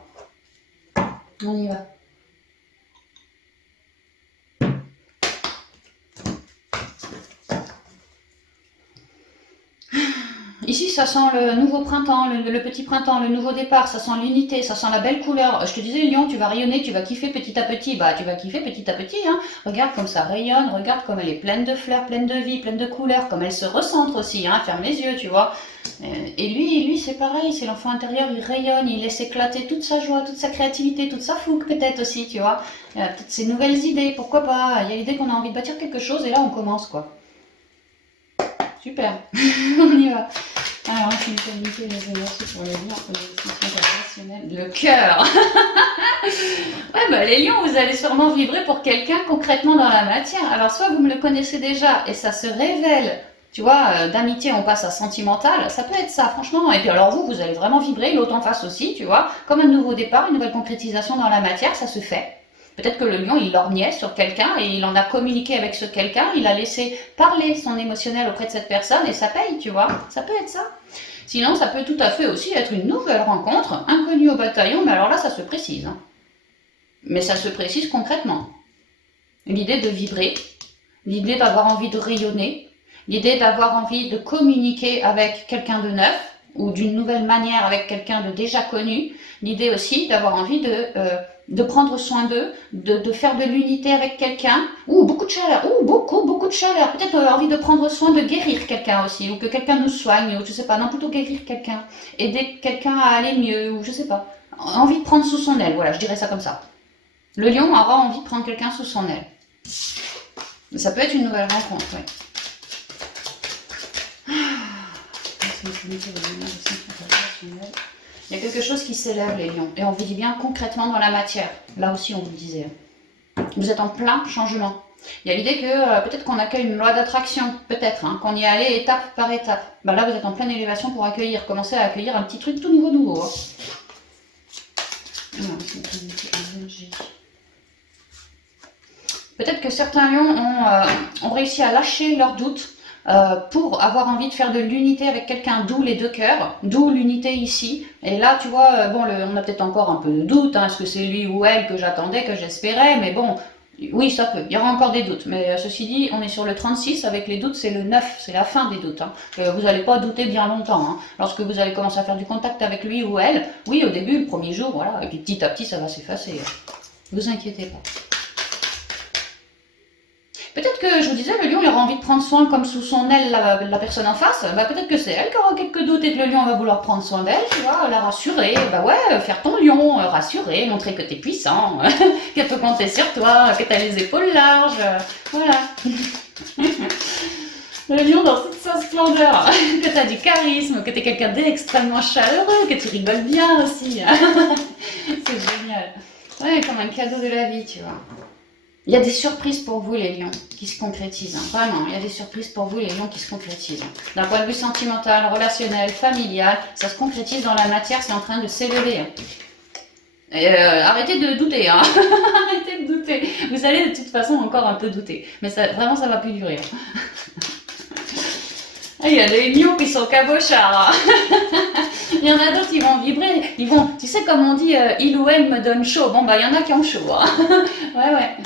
On y va. Ici, ça sent le nouveau printemps, le petit printemps, le nouveau départ, ça sent l'unité, ça sent la belle couleur. Je te disais, Lion, tu vas rayonner, tu vas kiffer petit à petit. Bah, tu vas kiffer petit à petit, hein. Regarde comme ça rayonne, regarde comme elle est pleine de fleurs, pleine de vie, pleine de couleurs, comme elle se recentre aussi, hein. Ferme les yeux, tu vois. Et lui, c'est pareil, c'est l'enfant intérieur, il rayonne, il laisse éclater toute sa joie, toute sa créativité, toute sa fougue peut-être aussi, tu vois. Il y a peut-être ces nouvelles idées, pourquoi pas. Il y a l'idée qu'on a envie de bâtir quelque chose et là, on commence, quoi. Super, on y va. Alors, infinité, les émotions pour les lions, pour les relationnelles. Le cœur. Ouais, bah les lions, vous allez sûrement vibrer pour quelqu'un concrètement dans la matière. Alors, soit vous me le connaissez déjà et ça se révèle, tu vois, d'amitié on passe à sentimental, ça peut être ça, franchement. Et puis alors vous allez vraiment vibrer, l'autre en face aussi, tu vois, comme un nouveau départ, une nouvelle concrétisation dans la matière, ça se fait. Peut-être que le lion, il lorgnait sur quelqu'un et il en a communiqué avec ce quelqu'un, il a laissé parler son émotionnel auprès de cette personne et ça paye, tu vois. Ça peut être ça. Sinon, ça peut tout à fait aussi être une nouvelle rencontre, inconnue au bataillon, mais alors là, ça se précise. Hein. Mais ça se précise concrètement. L'idée de vibrer, l'idée d'avoir envie de rayonner, l'idée d'avoir envie de communiquer avec quelqu'un de neuf ou d'une nouvelle manière avec quelqu'un de déjà connu, l'idée aussi d'avoir envie de prendre soin d'eux, de faire de l'unité avec quelqu'un, ou beaucoup de chaleur, ou beaucoup de chaleur, peut-être envie de prendre soin de guérir quelqu'un aussi, ou que quelqu'un nous soigne, ou je sais pas, non, plutôt guérir quelqu'un, aider quelqu'un à aller mieux, ou je sais pas, envie de prendre sous son aile, voilà, je dirais ça comme ça. Le lion aura envie de prendre quelqu'un sous son aile. Ça peut être une nouvelle rencontre, oui. Il y a quelque chose qui s'élève, les lions. Et on vous dit bien concrètement dans la matière. Là aussi, on vous le disait. Vous êtes en plein changement. Il y a l'idée que peut-être qu'on accueille une loi d'attraction, peut-être, hein, qu'on y est allé étape par étape. Ben là, vous êtes en pleine élévation pour accueillir, commencer à accueillir un petit truc tout nouveau. Hein. Peut-être que certains lions ont réussi à lâcher leurs doutes pour avoir envie de faire de l'unité avec quelqu'un, d'où les deux cœurs, d'où l'unité ici. Et là, tu vois, bon, on a peut-être encore un peu de doute, hein, est-ce que c'est lui ou elle que j'attendais, que j'espérais, mais bon, oui, ça peut, il y aura encore des doutes. Mais ceci dit, on est sur le 36, avec les doutes, c'est le 9, c'est la fin des doutes. Hein. Vous n'allez pas douter bien longtemps. Hein. Lorsque vous allez commencer à faire du contact avec lui ou elle, oui, au début, le premier jour, voilà, et puis petit à petit, ça va s'effacer. Vous inquiétez pas. Peut-être que, je vous disais, le lion il aura envie de prendre soin comme sous son aile la personne en face. Bah, peut-être que c'est elle qui aura quelques doutes et que le lion va vouloir prendre soin d'elle, tu vois, la rassurer. Bah ouais, faire ton lion, rassurer, montrer que t'es puissant, qu'elle peut compter sur toi, que t'as les épaules larges. Voilà. Le lion dans toute sa splendeur, que t'as du charisme, que t'es quelqu'un d'extrêmement chaleureux, que tu rigoles bien aussi. C'est génial. Ouais, comme un cadeau de la vie, tu vois. Il y a des surprises pour vous, les lions, qui se concrétisent. Hein. Vraiment, il y a des surprises pour vous, les lions, qui se concrétisent. D'un point de vue sentimental, relationnel, familial, ça se concrétise dans la matière, c'est en train de s'élever. Hein. Et arrêtez de douter, hein. Arrêtez de douter. Vous allez de toute façon encore un peu douter. Mais ça, vraiment, ça va plus durer. Il y a des lions qui sont cabochards. Hein. Il y en a d'autres qui vont vibrer. Ils vont, tu sais, comme on dit, il ou elle me donne chaud. Bon, bah, il y en a qui ont chaud. Hein. Ouais.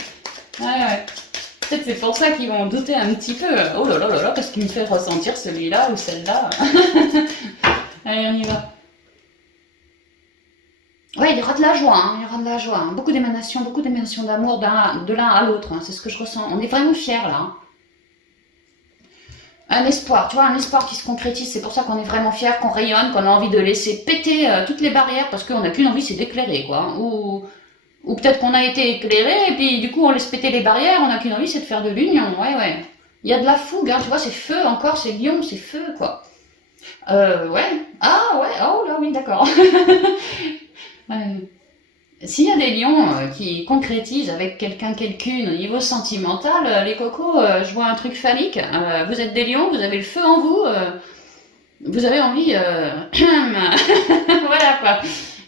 Peut-être c'est pour ça qu'ils vont douter un petit peu. Oh là là là là, qu'est-ce qu'il me fait ressentir celui-là ou celle-là. Allez, on y va. Ouais, il y aura de la joie, hein, il y aura de la joie. Hein. Beaucoup d'émanations d'amour de l'un à l'autre. Hein, c'est ce que je ressens. On est vraiment fiers là. Hein. Un espoir, tu vois, un espoir qui se concrétise. C'est pour ça qu'on est vraiment fiers, qu'on rayonne, qu'on a envie de laisser péter toutes les barrières parce qu'on n'a qu'une envie, c'est d'éclairer, quoi. Hein. Ou peut-être qu'on a été éclairé et puis du coup on laisse péter les barrières, on n'a qu'une envie, c'est de faire de l'union. Ouais. Il y a de la fougue, hein, tu vois, c'est feu encore, c'est lion, c'est feu, quoi. Ouais. Ah, ouais, oh là, oui, d'accord. S'il y a des lions qui concrétisent avec quelqu'un, quelqu'une au niveau sentimental, les cocos, je vois un truc phallique. Vous êtes des lions, vous avez le feu en vous, vous avez envie. Voilà quoi.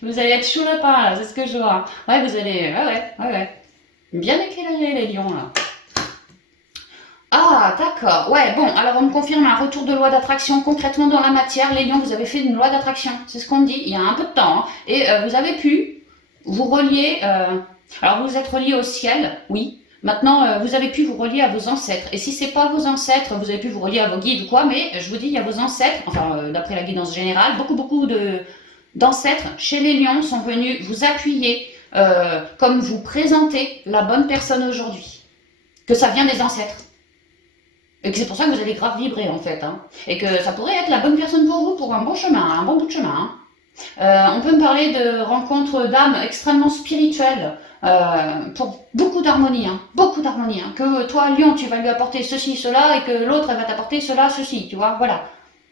Vous allez être chou lapin là, c'est ce que je vois. Ouais, vous allez. Ouais. Bien éclairés les lions là. Ah, d'accord. Ouais, bon, alors on me confirme un retour de loi d'attraction concrètement dans la matière. Les lions, vous avez fait une loi d'attraction. C'est ce qu'on me dit il y a un peu de temps. Hein. Et vous avez pu vous relier. Alors vous êtes relié au ciel, oui. Maintenant, vous avez pu vous relier à vos ancêtres. Et si c'est pas vos ancêtres, vous avez pu vous relier à vos guides ou quoi, mais je vous dis, il y a vos ancêtres, enfin, d'après la guidance générale, beaucoup d'ancêtres chez les lions sont venus vous appuyer, comme vous présenter la bonne personne aujourd'hui. Que ça vient des ancêtres. Et que c'est pour ça que vous allez grave vibrer en fait. Hein. Et que ça pourrait être la bonne personne pour vous pour un bon chemin, un bon bout de chemin. Hein. On peut me parler de rencontres d'âmes extrêmement spirituelles pour beaucoup d'harmonie. Hein. Beaucoup d'harmonie. Hein. Que toi, lion, tu vas lui apporter ceci, cela, et que l'autre, elle va t'apporter cela, ceci. Tu vois, voilà.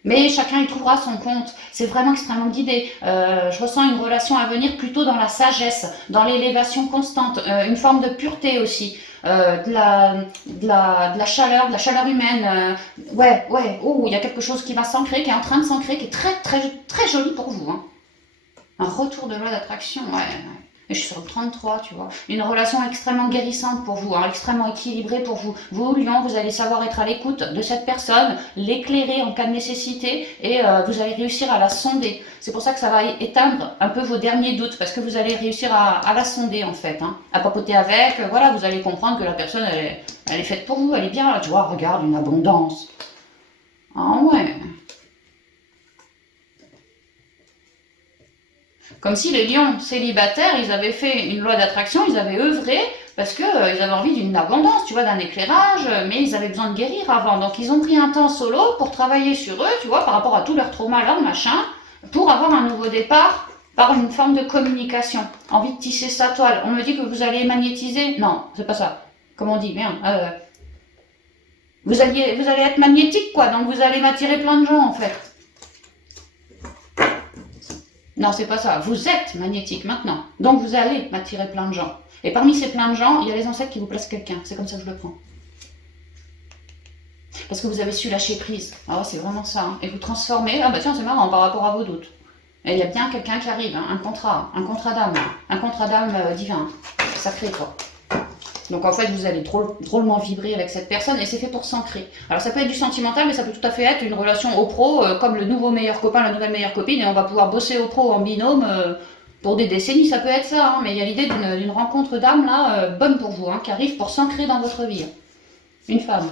Mais chacun y trouvera son compte. C'est vraiment extrêmement guidé. Je ressens une relation à venir plutôt dans la sagesse, dans l'élévation constante, une forme de pureté aussi. De la chaleur humaine. Ouais. Oh, il y a quelque chose qui va s'ancrer, qui est en train de s'ancrer, qui est très, très, très joli pour vous. Hein. Un retour de loi d'attraction, ouais. Et je suis sur le 33, tu vois. Une relation extrêmement guérissante pour vous, hein, extrêmement équilibrée pour vous. Vous, lion, vous allez savoir être à l'écoute de cette personne, l'éclairer en cas de nécessité et vous allez réussir à la sonder. C'est pour ça que ça va éteindre un peu vos derniers doutes parce que vous allez réussir à la sonder en fait. Hein, à papoter avec, voilà, vous allez comprendre que la personne, elle est faite pour vous, elle est bien là. Tu vois, regarde, une abondance. Ah ouais. Comme si les lions célibataires, ils avaient fait une loi d'attraction, ils avaient œuvré parce qu'ils avaient envie d'une abondance, tu vois, d'un éclairage, mais ils avaient besoin de guérir avant. Donc ils ont pris un temps solo pour travailler sur eux, tu vois, par rapport à tout leur trauma, leur machin, pour avoir un nouveau départ par une forme de communication. Envie de tisser sa toile. On me dit que vous allez magnétiser. Non, c'est pas ça. Comment on dit, merde. Vous allez être magnétique, quoi, donc vous allez m'attirer plein de gens, en fait. Non, c'est pas ça. Vous êtes magnétique maintenant. Donc vous allez m'attirer plein de gens. Et parmi ces plein de gens, il y a les ancêtres qui vous placent quelqu'un. C'est comme ça que je le prends. Parce que vous avez su lâcher prise. Ah ouais, c'est vraiment ça. Hein. Et vous transformez. Ah bah tiens, c'est marrant par rapport à vos doutes. Et il y a bien quelqu'un qui arrive, hein, un contrat d'âme, un contrat d'âme divin, sacré quoi. Donc en fait, vous allez drôlement vibrer avec cette personne et c'est fait pour s'ancrer. Alors ça peut être du sentimental, mais ça peut tout à fait être une relation au pro, comme le nouveau meilleur copain, la nouvelle meilleure copine, et on va pouvoir bosser au pro en binôme pour des décennies, ça peut être ça. Hein, mais il y a l'idée d'une rencontre d'âme là, bonne pour vous, hein, qui arrive pour s'ancrer dans votre vie. Une femme.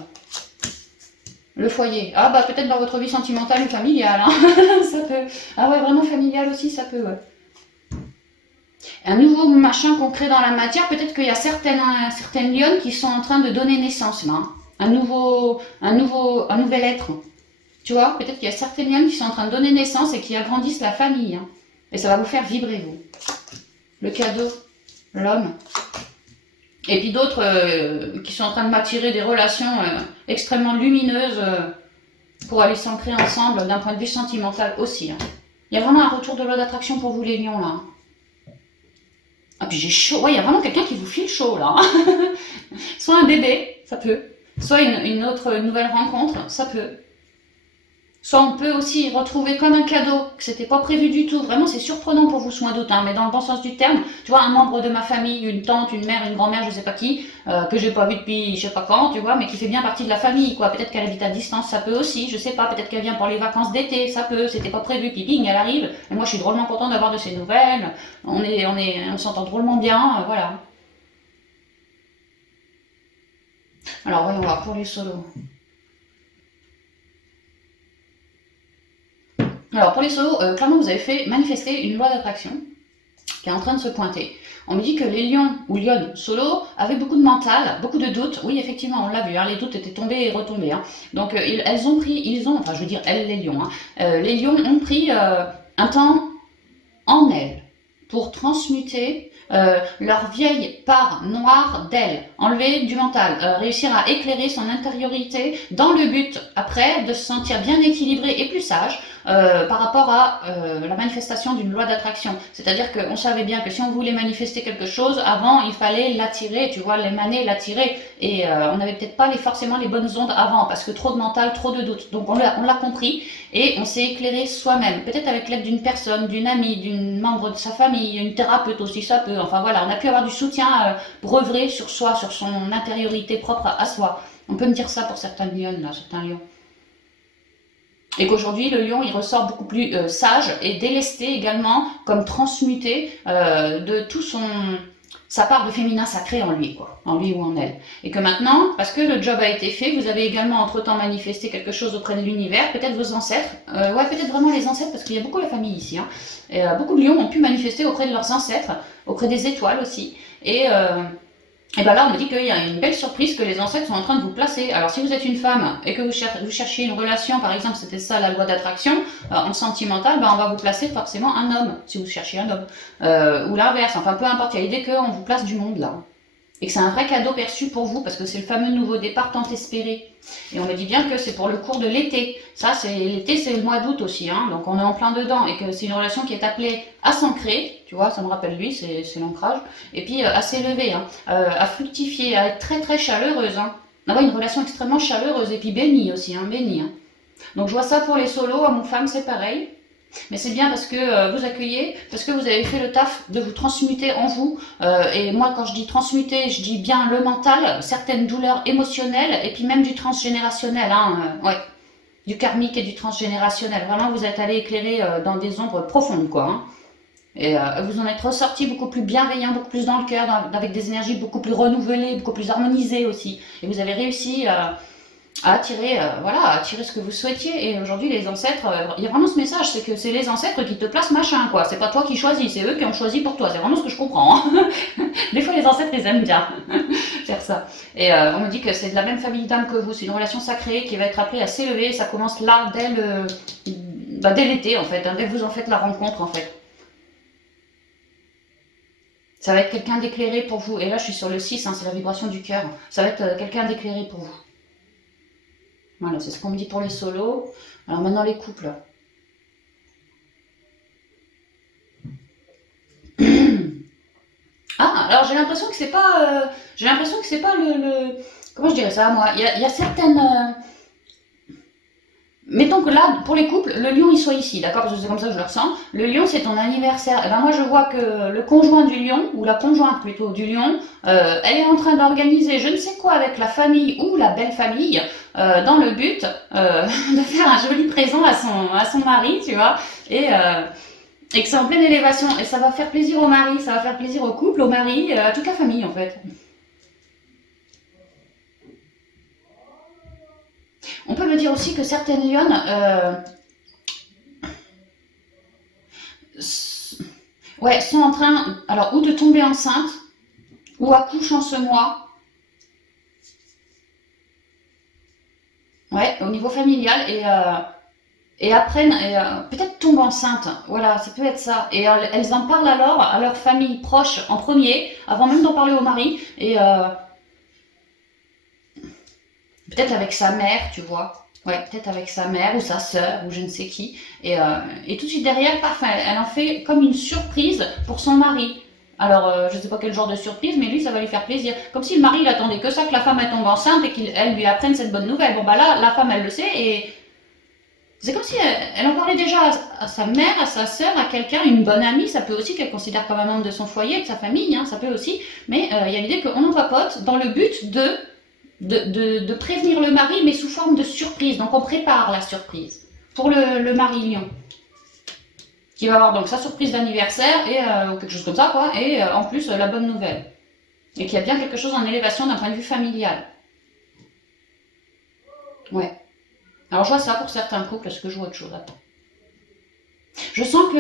Le foyer. Ah bah peut-être dans votre vie sentimentale ou familiale. Hein. Ça peut. Ah ouais, vraiment familiale aussi, ça peut. Ouais. Un nouveau machin concret dans la matière, peut-être qu'il y a certaines lionnes qui sont en train de donner naissance là. Hein. Un nouvel être. Tu vois, peut-être qu'il y a certaines lionnes qui sont en train de donner naissance et qui agrandissent la famille. Hein. Et ça va vous faire vibrer, vous. Le cadeau, l'homme. Et puis d'autres qui sont en train de m'attirer des relations extrêmement lumineuses pour aller s'ancrer ensemble d'un point de vue sentimental aussi. Hein. Il y a vraiment un retour de loi d'attraction pour vous les lions là. Ah puis j'ai chaud, ouais, il y a vraiment quelqu'un qui vous file chaud là. Soit un bébé, ça peut. Soit une nouvelle rencontre, ça peut. Soit on peut aussi retrouver comme un cadeau, que c'était pas prévu du tout. Vraiment, c'est surprenant pour vous, soin doute, hein, mais dans le bon sens du terme. Tu vois, un membre de ma famille, une tante, une mère, une grand-mère, je sais pas qui, que j'ai pas vu depuis je sais pas quand, tu vois, mais qui fait bien partie de la famille, quoi. Peut-être qu'elle habite à distance, ça peut aussi, je sais pas. Peut-être qu'elle vient pour les vacances d'été, ça peut. C'était pas prévu, puis bing, elle arrive. Et moi, je suis drôlement contente d'avoir de ses nouvelles. On s'entend drôlement bien, voilà. Alors, voyons voir pour les solos. Alors pour les solos, clairement vous avez fait manifester une loi d'attraction qui est en train de se pointer. On me dit que les lions ou lionnes solo avaient beaucoup de mental, beaucoup de doutes. Oui, effectivement, on l'a vu, hein, les doutes étaient tombés et retombés. Hein. Donc enfin je veux dire elles les lions, hein. Les lions ont pris un temps en elles pour transmuter leur vieille part noire d'elle, enlever du mental, réussir à éclairer son intériorité dans le but après de se sentir bien équilibré et plus sage par rapport à la manifestation d'une loi d'attraction. C'est-à-dire qu'on savait bien que si on voulait manifester quelque chose, avant il fallait l'attirer, tu vois, l'émaner, l'attirer, et on n'avait peut-être pas forcément les bonnes ondes avant, parce que trop de mental, trop de doutes. Donc on l'a compris, et on s'est éclairé soi-même, peut-être avec l'aide d'une personne, d'une amie, d'une membre de sa famille, une thérapeute aussi, ça peut. Enfin voilà, on a pu avoir du soutien pour œuvrer sur soi, sur son intériorité propre à soi. On peut me dire ça pour certains lions, là, certains lions. Et qu'aujourd'hui, le lion, il ressort beaucoup plus sage et délesté également, comme transmuté de tout sa part de féminin sacré en lui, quoi, en lui ou en elle. Et que maintenant, parce que le job a été fait, vous avez également entre-temps manifesté quelque chose auprès de l'univers, peut-être vos ancêtres, ouais, peut-être vraiment les ancêtres, parce qu'il y a beaucoup la famille ici, hein. Et, beaucoup de lions ont pu manifester auprès de leurs ancêtres, auprès des étoiles aussi, et bien là, on me dit qu'il y a une belle surprise que les ancêtres sont en train de vous placer. Alors si vous êtes une femme et que vous cherchez une relation, par exemple, c'était ça la loi d'attraction, en sentimental, ben on va vous placer forcément un homme, si vous cherchez un homme. Ou l'inverse, enfin peu importe, il y a l'idée qu'on vous place du monde là. Et que c'est un vrai cadeau perçu pour vous, parce que c'est le fameux nouveau départ tant espéré. Et on me dit bien que c'est pour le cours de l'été. Ça, l'été, c'est le mois d'août aussi, hein, donc on est en plein dedans. Et que c'est une relation qui est appelée à s'ancrer, tu vois, ça me rappelle lui, c'est l'ancrage. Et puis à s'élever, hein, à fructifier, à être très très chaleureuse. Hein. D'avoir une relation extrêmement chaleureuse, et puis bénie aussi, hein, bénie. Hein. Donc je vois ça pour les solos, à mon femme c'est pareil. Mais c'est bien parce que vous accueillez, parce que vous avez fait le taf de vous transmuter en vous. Et moi, quand je dis transmuter, je dis bien le mental, certaines douleurs émotionnelles, et puis même du transgénérationnel, hein, ouais, du karmique et du transgénérationnel. Vraiment, vous êtes allé éclairer dans des ombres profondes, quoi. Hein. Et vous en êtes ressorti beaucoup plus bienveillant, beaucoup plus dans le cœur, avec des énergies beaucoup plus renouvelées, beaucoup plus harmonisées aussi. Et vous avez réussi à attirer, voilà, à attirer ce que vous souhaitiez. Et aujourd'hui, les ancêtres, il y a vraiment ce message, c'est que c'est les ancêtres qui te placent machin, quoi. C'est pas toi qui choisis, c'est eux qui ont choisi pour toi. C'est vraiment ce que je comprends. Hein. Des fois, les ancêtres, ils aiment bien faire ça. Et on me dit que c'est de la même famille d'âme que vous. C'est une relation sacrée qui va être appelée à s'élever. Ça commence là, dès l'été, en fait, hein, dès que vous en faites la rencontre, en fait. Ça va être quelqu'un d'éclairé pour vous. Et là, je suis sur le 6, hein, c'est la vibration du cœur. Ça va être quelqu'un d'éclairé pour vous. Voilà, c'est ce qu'on me dit pour les solos. Alors maintenant les couples. Ah, alors j'ai l'impression que c'est pas, j'ai l'impression que c'est pas comment je dirais ça, moi. Il y a certaines, mettons que là, pour les couples, le lion il soit ici, d'accord? Parce que c'est comme ça que je le ressens. Le lion c'est ton anniversaire. Et ben moi je vois que le conjoint du lion, ou la conjointe plutôt du lion, elle est en train d'organiser je ne sais quoi avec la famille ou la belle famille, dans le but de faire un joli présent à son mari, tu vois. Et que c'est en pleine élévation. Et ça va faire plaisir au mari, ça va faire plaisir au couple, au mari, à toute la famille en fait. On peut me dire aussi que certaines lionnes, ouais, sont en train, alors, ou de tomber enceinte, ou accouchent en ce mois, ouais, au niveau familial, et apprennent, et peut-être tombent enceintes, voilà, ça peut être ça. Et elles en parlent alors à leur famille proche en premier, avant même d'en parler au mari, et peut-être avec sa mère, tu vois. Ouais, peut-être avec sa mère ou sa sœur ou je ne sais qui. Et tout de suite derrière, paf, elle en fait comme une surprise pour son mari. Alors, je ne sais pas quel genre de surprise, mais lui, ça va lui faire plaisir. Comme si le mari, il attendait que ça, que la femme, elle tombe enceinte et qu'elle lui apprenne cette bonne nouvelle. Bon, bah là, la femme, elle le sait et c'est comme si elle en parlait déjà à sa mère, à sa sœur, à quelqu'un, une bonne amie. Ça peut aussi qu'elle considère comme un membre de son foyer, de sa famille, hein, ça peut aussi. Mais il y a l'idée qu'on en papote dans le but de prévenir le mari, mais sous forme de surprise. Donc on prépare la surprise pour le mari lion, qui va avoir donc sa surprise d'anniversaire et ou quelque chose comme ça, quoi. Et en plus la bonne nouvelle. Et qu'il y a bien quelque chose en élévation d'un point de vue familial. Ouais. Alors je vois ça pour certains couples, est-ce que je vois autre chose? Attends. Je sens que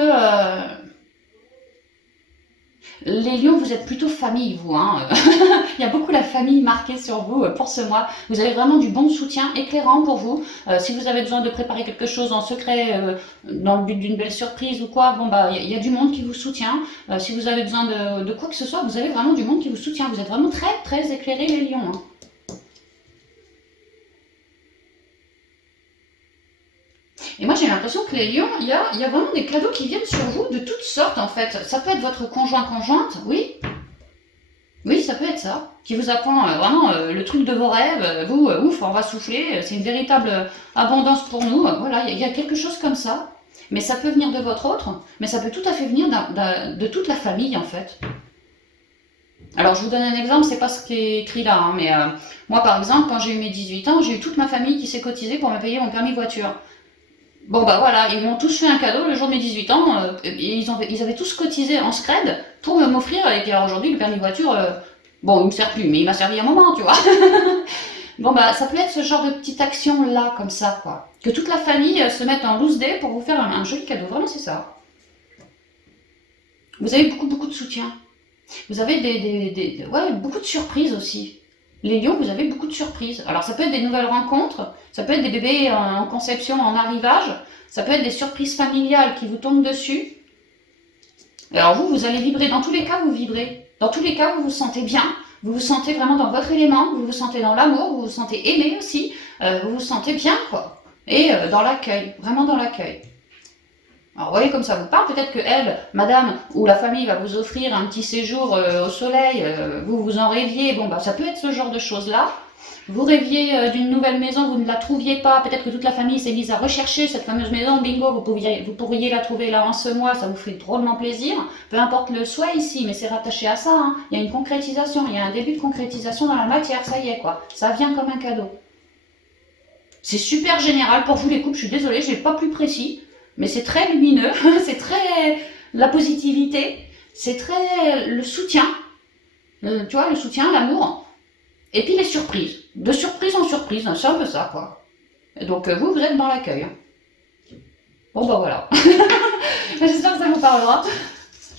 les lions, vous êtes plutôt famille, vous. Hein. Il y a beaucoup la famille marquée sur vous pour ce mois. Vous avez vraiment du bon soutien éclairant pour vous. Si vous avez besoin de préparer quelque chose en secret dans le but d'une belle surprise ou quoi, bon bah il y a du monde qui vous soutient. Si vous avez besoin de quoi que ce soit, vous avez vraiment du monde qui vous soutient. Vous êtes vraiment très très éclairés les lions. Hein. Et moi j'ai l'impression que les lions, il y a vraiment des cadeaux qui viennent sur vous de toutes sortes en fait. Ça peut être votre conjointe, oui. Oui, ça peut être ça. Qui vous apprend vraiment le truc de vos rêves. Vous, ouf, on va souffler. C'est une véritable abondance pour nous. Voilà, il y a quelque chose comme ça. Mais ça peut venir de votre autre. Mais ça peut tout à fait venir de toute la famille, en fait. Alors, je vous donne un exemple. C'est pas ce qui est écrit là. Hein, mais moi, par exemple, quand j'ai eu mes 18 ans, j'ai eu toute ma famille qui s'est cotisée pour me payer mon permis voiture. Bon, bah voilà, ils m'ont tous fait un cadeau le jour de mes 18 ans. Ils avaient tous cotisé en scred pour m'offrir. Et puis alors aujourd'hui, le permis voiture, bon, il me sert plus, mais il m'a servi un moment, tu vois. Bon, bah ça peut être ce genre de petite action-là, comme ça, quoi. Que toute la famille se mette en loose day pour vous faire un joli cadeau. Vraiment, c'est ça. Vous avez beaucoup de soutien. Vous avez ouais, beaucoup de surprises aussi. Les lions, vous avez beaucoup de surprises. Alors ça peut être des nouvelles rencontres, ça peut être des bébés en conception, en arrivage, ça peut être des surprises familiales qui vous tombent dessus. Alors vous, vous allez vibrer. Dans tous les cas, vous vibrez. Dans tous les cas, vous vous sentez bien. Vous vous sentez vraiment dans votre élément. Vous vous sentez dans l'amour. Vous vous sentez aimé aussi. Vous vous sentez bien, quoi. Et dans l'accueil. Vraiment dans l'accueil. Alors, vous voyez comme ça vous parle, peut-être que elle, madame, ou la famille va vous offrir un petit séjour au soleil, vous vous en rêviez, bon bah ça peut être ce genre de choses-là. Vous rêviez d'une nouvelle maison, vous ne la trouviez pas, peut-être que toute la famille s'est mise à rechercher cette fameuse maison, bingo, vous pourriez la trouver là en ce mois, ça vous fait drôlement plaisir. Peu importe le souhait ici, mais c'est rattaché à ça, hein. Il y a une concrétisation, il y a un début de concrétisation dans la matière, ça y est quoi, ça vient comme un cadeau. C'est super général pour vous les couples, je suis désolée, je n'ai pas plus précis. Mais c'est très lumineux, c'est très la positivité, c'est très le soutien, tu vois, le soutien, l'amour, et puis les surprises, de surprise en surprise, c'est un peu ça, quoi. Et donc vous, vous êtes dans l'accueil. Hein. Bon bah voilà, j'espère que ça vous parlera.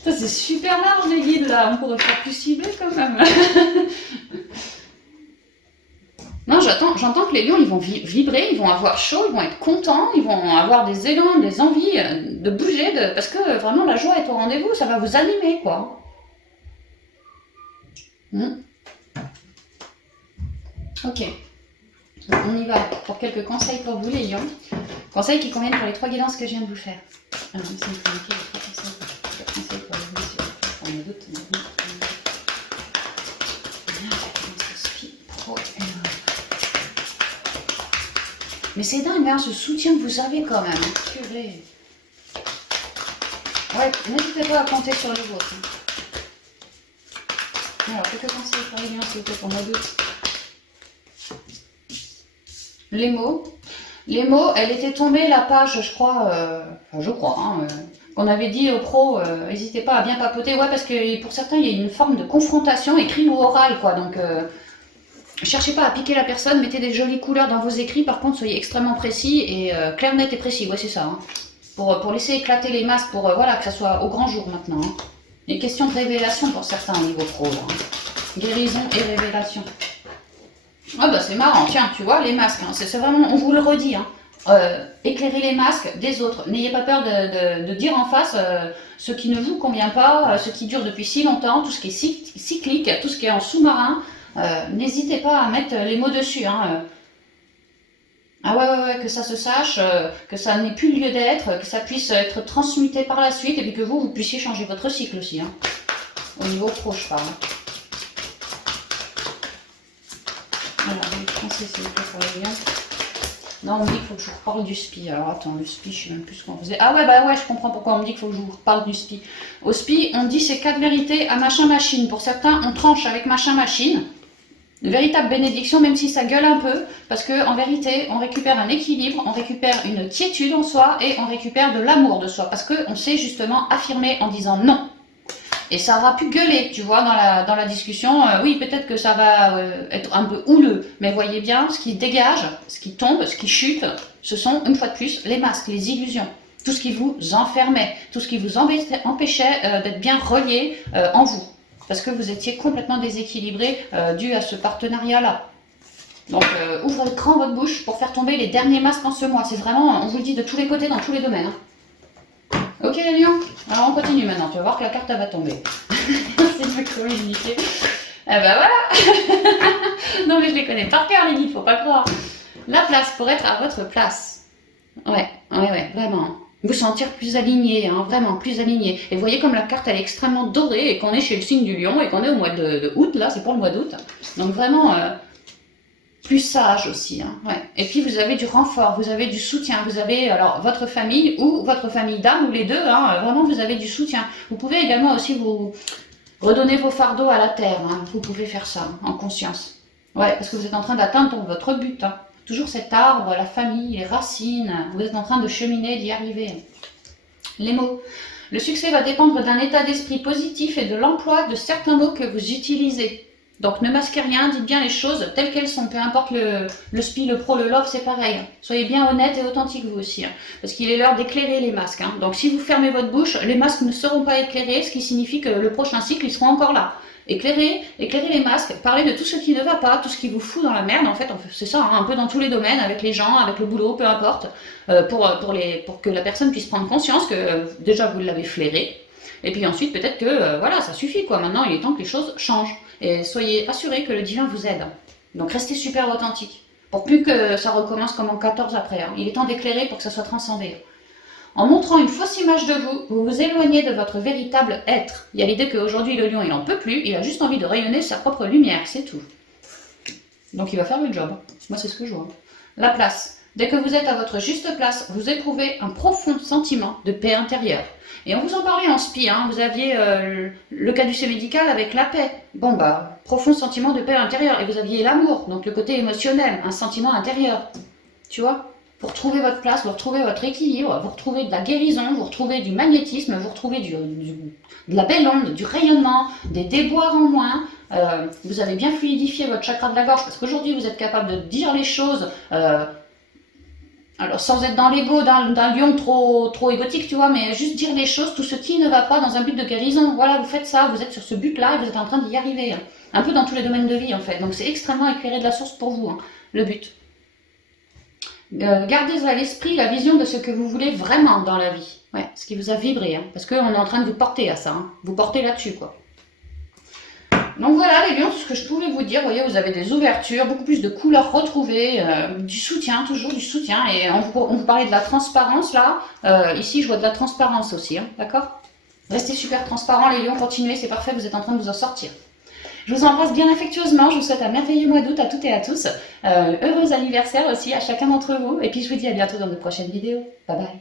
Ça c'est super large les guides là, on pourrait faire plus ciblé quand même. Non, j'entends que les lions, ils vont vibrer, ils vont avoir chaud, ils vont être contents, ils vont avoir des élans, des envies de bouger, parce que vraiment la joie est au rendez-vous, ça va vous animer, quoi. Ok, on y va pour quelques conseils pour vous, les lions. Conseils qui conviennent pour les 3 guidances que je viens de vous faire. Alors, c'est une les 3 conseils pour vous, sur les doutes. Mais c'est dingue, hein, ce soutien que vous avez quand même. Purée. Ouais, n'hésitez pas à compter sur les vôtres. Alors, quelques conseils pour les liens, s'il vous plaît, pour moi d'août. Les mots. Les mots, elle était tombée la page, je crois, qu'on avait dit aux pros, n'hésitez pas à bien papoter. Ouais, parce que pour certains, il y a une forme de confrontation écrite ou orale, quoi. Donc, cherchez pas à piquer la personne, mettez des jolies couleurs dans vos écrits. Par contre, soyez extrêmement précis et clair, net et précis. Ouais, c'est ça. Hein. Pour laisser éclater les masques, pour voilà, que ça soit au grand jour maintenant. Hein. Il y a une question de révélation pour certains au niveau pro. Là, hein. Guérison et révélation. Ah bah c'est marrant, tiens, tu vois, les masques, hein, c'est vraiment, on vous le redit, hein, éclairez les masques des autres. N'ayez pas peur de dire en face ce qui ne vous convient pas, ce qui dure depuis si longtemps, tout ce qui est cyclique, tout ce qui est en sous-marin. N'hésitez pas à mettre les mots dessus. Hein, ah ouais, que ça se sache, que ça n'ait plus lieu d'être, que ça puisse être transmuté par la suite et puis que vous puissiez changer votre cycle aussi. Hein, au niveau pro, je parle. Alors, français, s'il vous plaît, pour les liens. Non, on me dit qu'il faut que je vous reparle du SPI. Alors, attends, le SPI, je sais même plus ce qu'on faisait. Ah ouais, bah ouais, je comprends pourquoi on me dit qu'il faut que je vous reparle du SPI. Au SPI, on dit c'est 4 vérités à machin machine. Pour certains, on tranche avec machin machine. Une véritable bénédiction, même si ça gueule un peu, parce que en vérité, on récupère un équilibre, on récupère une quiétude en soi et on récupère de l'amour de soi, parce qu'on sait justement affirmer en disant non. Et ça aura pu gueuler, tu vois, dans la discussion. Oui, peut-être que ça va être un peu houleux, mais voyez bien, ce qui dégage, ce qui tombe, ce qui chute, ce sont, une fois de plus, les masques, les illusions. Tout ce qui vous enfermait, tout ce qui vous empêchait d'être bien relié en vous. Parce que vous étiez complètement déséquilibré dû à ce partenariat-là. Donc, ouvrez grand votre bouche pour faire tomber les derniers masques en ce mois. C'est vraiment, on vous le dit de tous les côtés, dans tous les domaines. Hein. Ok les lions, alors on continue maintenant, tu vas voir que la carte elle va tomber. C'est de me communiquer. Ah bah voilà. Non mais je les connais par cœur les guides, faut pas croire. La place pour être à votre place. Ouais, vraiment. Vous sentir plus aligné, hein, vraiment plus aligné. Et vous voyez comme la carte elle est extrêmement dorée et qu'on est chez le signe du lion et qu'on est au mois de août, là c'est pour le mois d'août. Donc vraiment... plus sage aussi. Hein, ouais. Et puis vous avez du renfort, vous avez du soutien, vous avez alors votre famille ou votre famille d'âme ou les deux, hein, vraiment vous avez du soutien. Vous pouvez également aussi vous redonner vos fardeaux à la terre, hein, vous pouvez faire ça en conscience. Ouais, parce que vous êtes en train d'atteindre votre but. Hein. Toujours cet arbre, la famille, les racines, vous êtes en train de cheminer, d'y arriver. Les mots. Le succès va dépendre d'un état d'esprit positif et de l'emploi de certains mots que vous utilisez. Donc ne masquez rien, dites bien les choses telles qu'elles sont, peu importe le spi, le pro, le love, c'est pareil. Soyez bien honnête et authentique vous aussi, hein, parce qu'il est l'heure d'éclairer les masques. Hein. Donc si vous fermez votre bouche, les masques ne seront pas éclairés, ce qui signifie que le prochain cycle, ils seront encore là. Éclairez les masques, parlez de tout ce qui ne va pas, tout ce qui vous fout dans la merde, en fait c'est ça, hein, un peu dans tous les domaines, avec les gens, avec le boulot, peu importe, pour que la personne puisse prendre conscience que déjà vous l'avez flairé, et puis ensuite peut-être que voilà, ça suffit quoi, maintenant il est temps que les choses changent. Et soyez assurés que le divin vous aide. Donc restez super authentique. Pour plus que ça recommence comme en 14 après. Hein. Il est temps d'éclairer pour que ça soit transcendé. En montrant une fausse image de vous, vous vous éloignez de votre véritable être. Il y a l'idée qu'aujourd'hui le lion il n'en peut plus, il a juste envie de rayonner sa propre lumière, c'est tout. Donc il va faire le job. Moi c'est ce que je vois. La place. Dès que vous êtes à votre juste place, vous éprouvez un profond sentiment de paix intérieure. Et on vous en parlait en spi, hein, vous aviez le caducée médical avec la paix. Bon bah, profond sentiment de paix intérieure. Et vous aviez l'amour, donc le côté émotionnel, un sentiment intérieur. Tu vois ? Vous retrouvez votre place, vous retrouvez votre équilibre, vous retrouvez de la guérison, vous retrouvez du magnétisme, vous retrouvez de la belle onde, du rayonnement, des déboires en moins. Vous avez bien fluidifié votre chakra de la gorge parce qu'aujourd'hui vous êtes capable de dire les choses... alors sans être dans l'ego d'un lion trop égotique, tu vois, mais juste dire les choses, tout ce qui ne va pas dans un but de guérison. Voilà, vous faites ça, vous êtes sur ce but-là et vous êtes en train d'y arriver. Hein. Un peu dans tous les domaines de vie en fait. Donc c'est extrêmement éclairé de la source pour vous, hein, le but. Gardez à l'esprit la vision de ce que vous voulez vraiment dans la vie. Ouais, ce qui vous a vibré, hein, parce qu'on est en train de vous porter à ça. Hein. Vous portez là-dessus, quoi. Donc voilà les lions, tout ce que je pouvais vous dire. Vous voyez, vous avez des ouvertures, beaucoup plus de couleurs retrouvées, du soutien, toujours du soutien. Et on vous parlait de la transparence là. Ici, je vois de la transparence aussi, hein, d'accord? Restez super transparent les lions, continuez, c'est parfait, vous êtes en train de vous en sortir. Je vous embrasse bien affectueusement, je vous souhaite un merveilleux mois d'août à toutes et à tous. Heureux anniversaire aussi à chacun d'entre vous. Et puis je vous dis à bientôt dans de prochaines vidéos. Bye bye.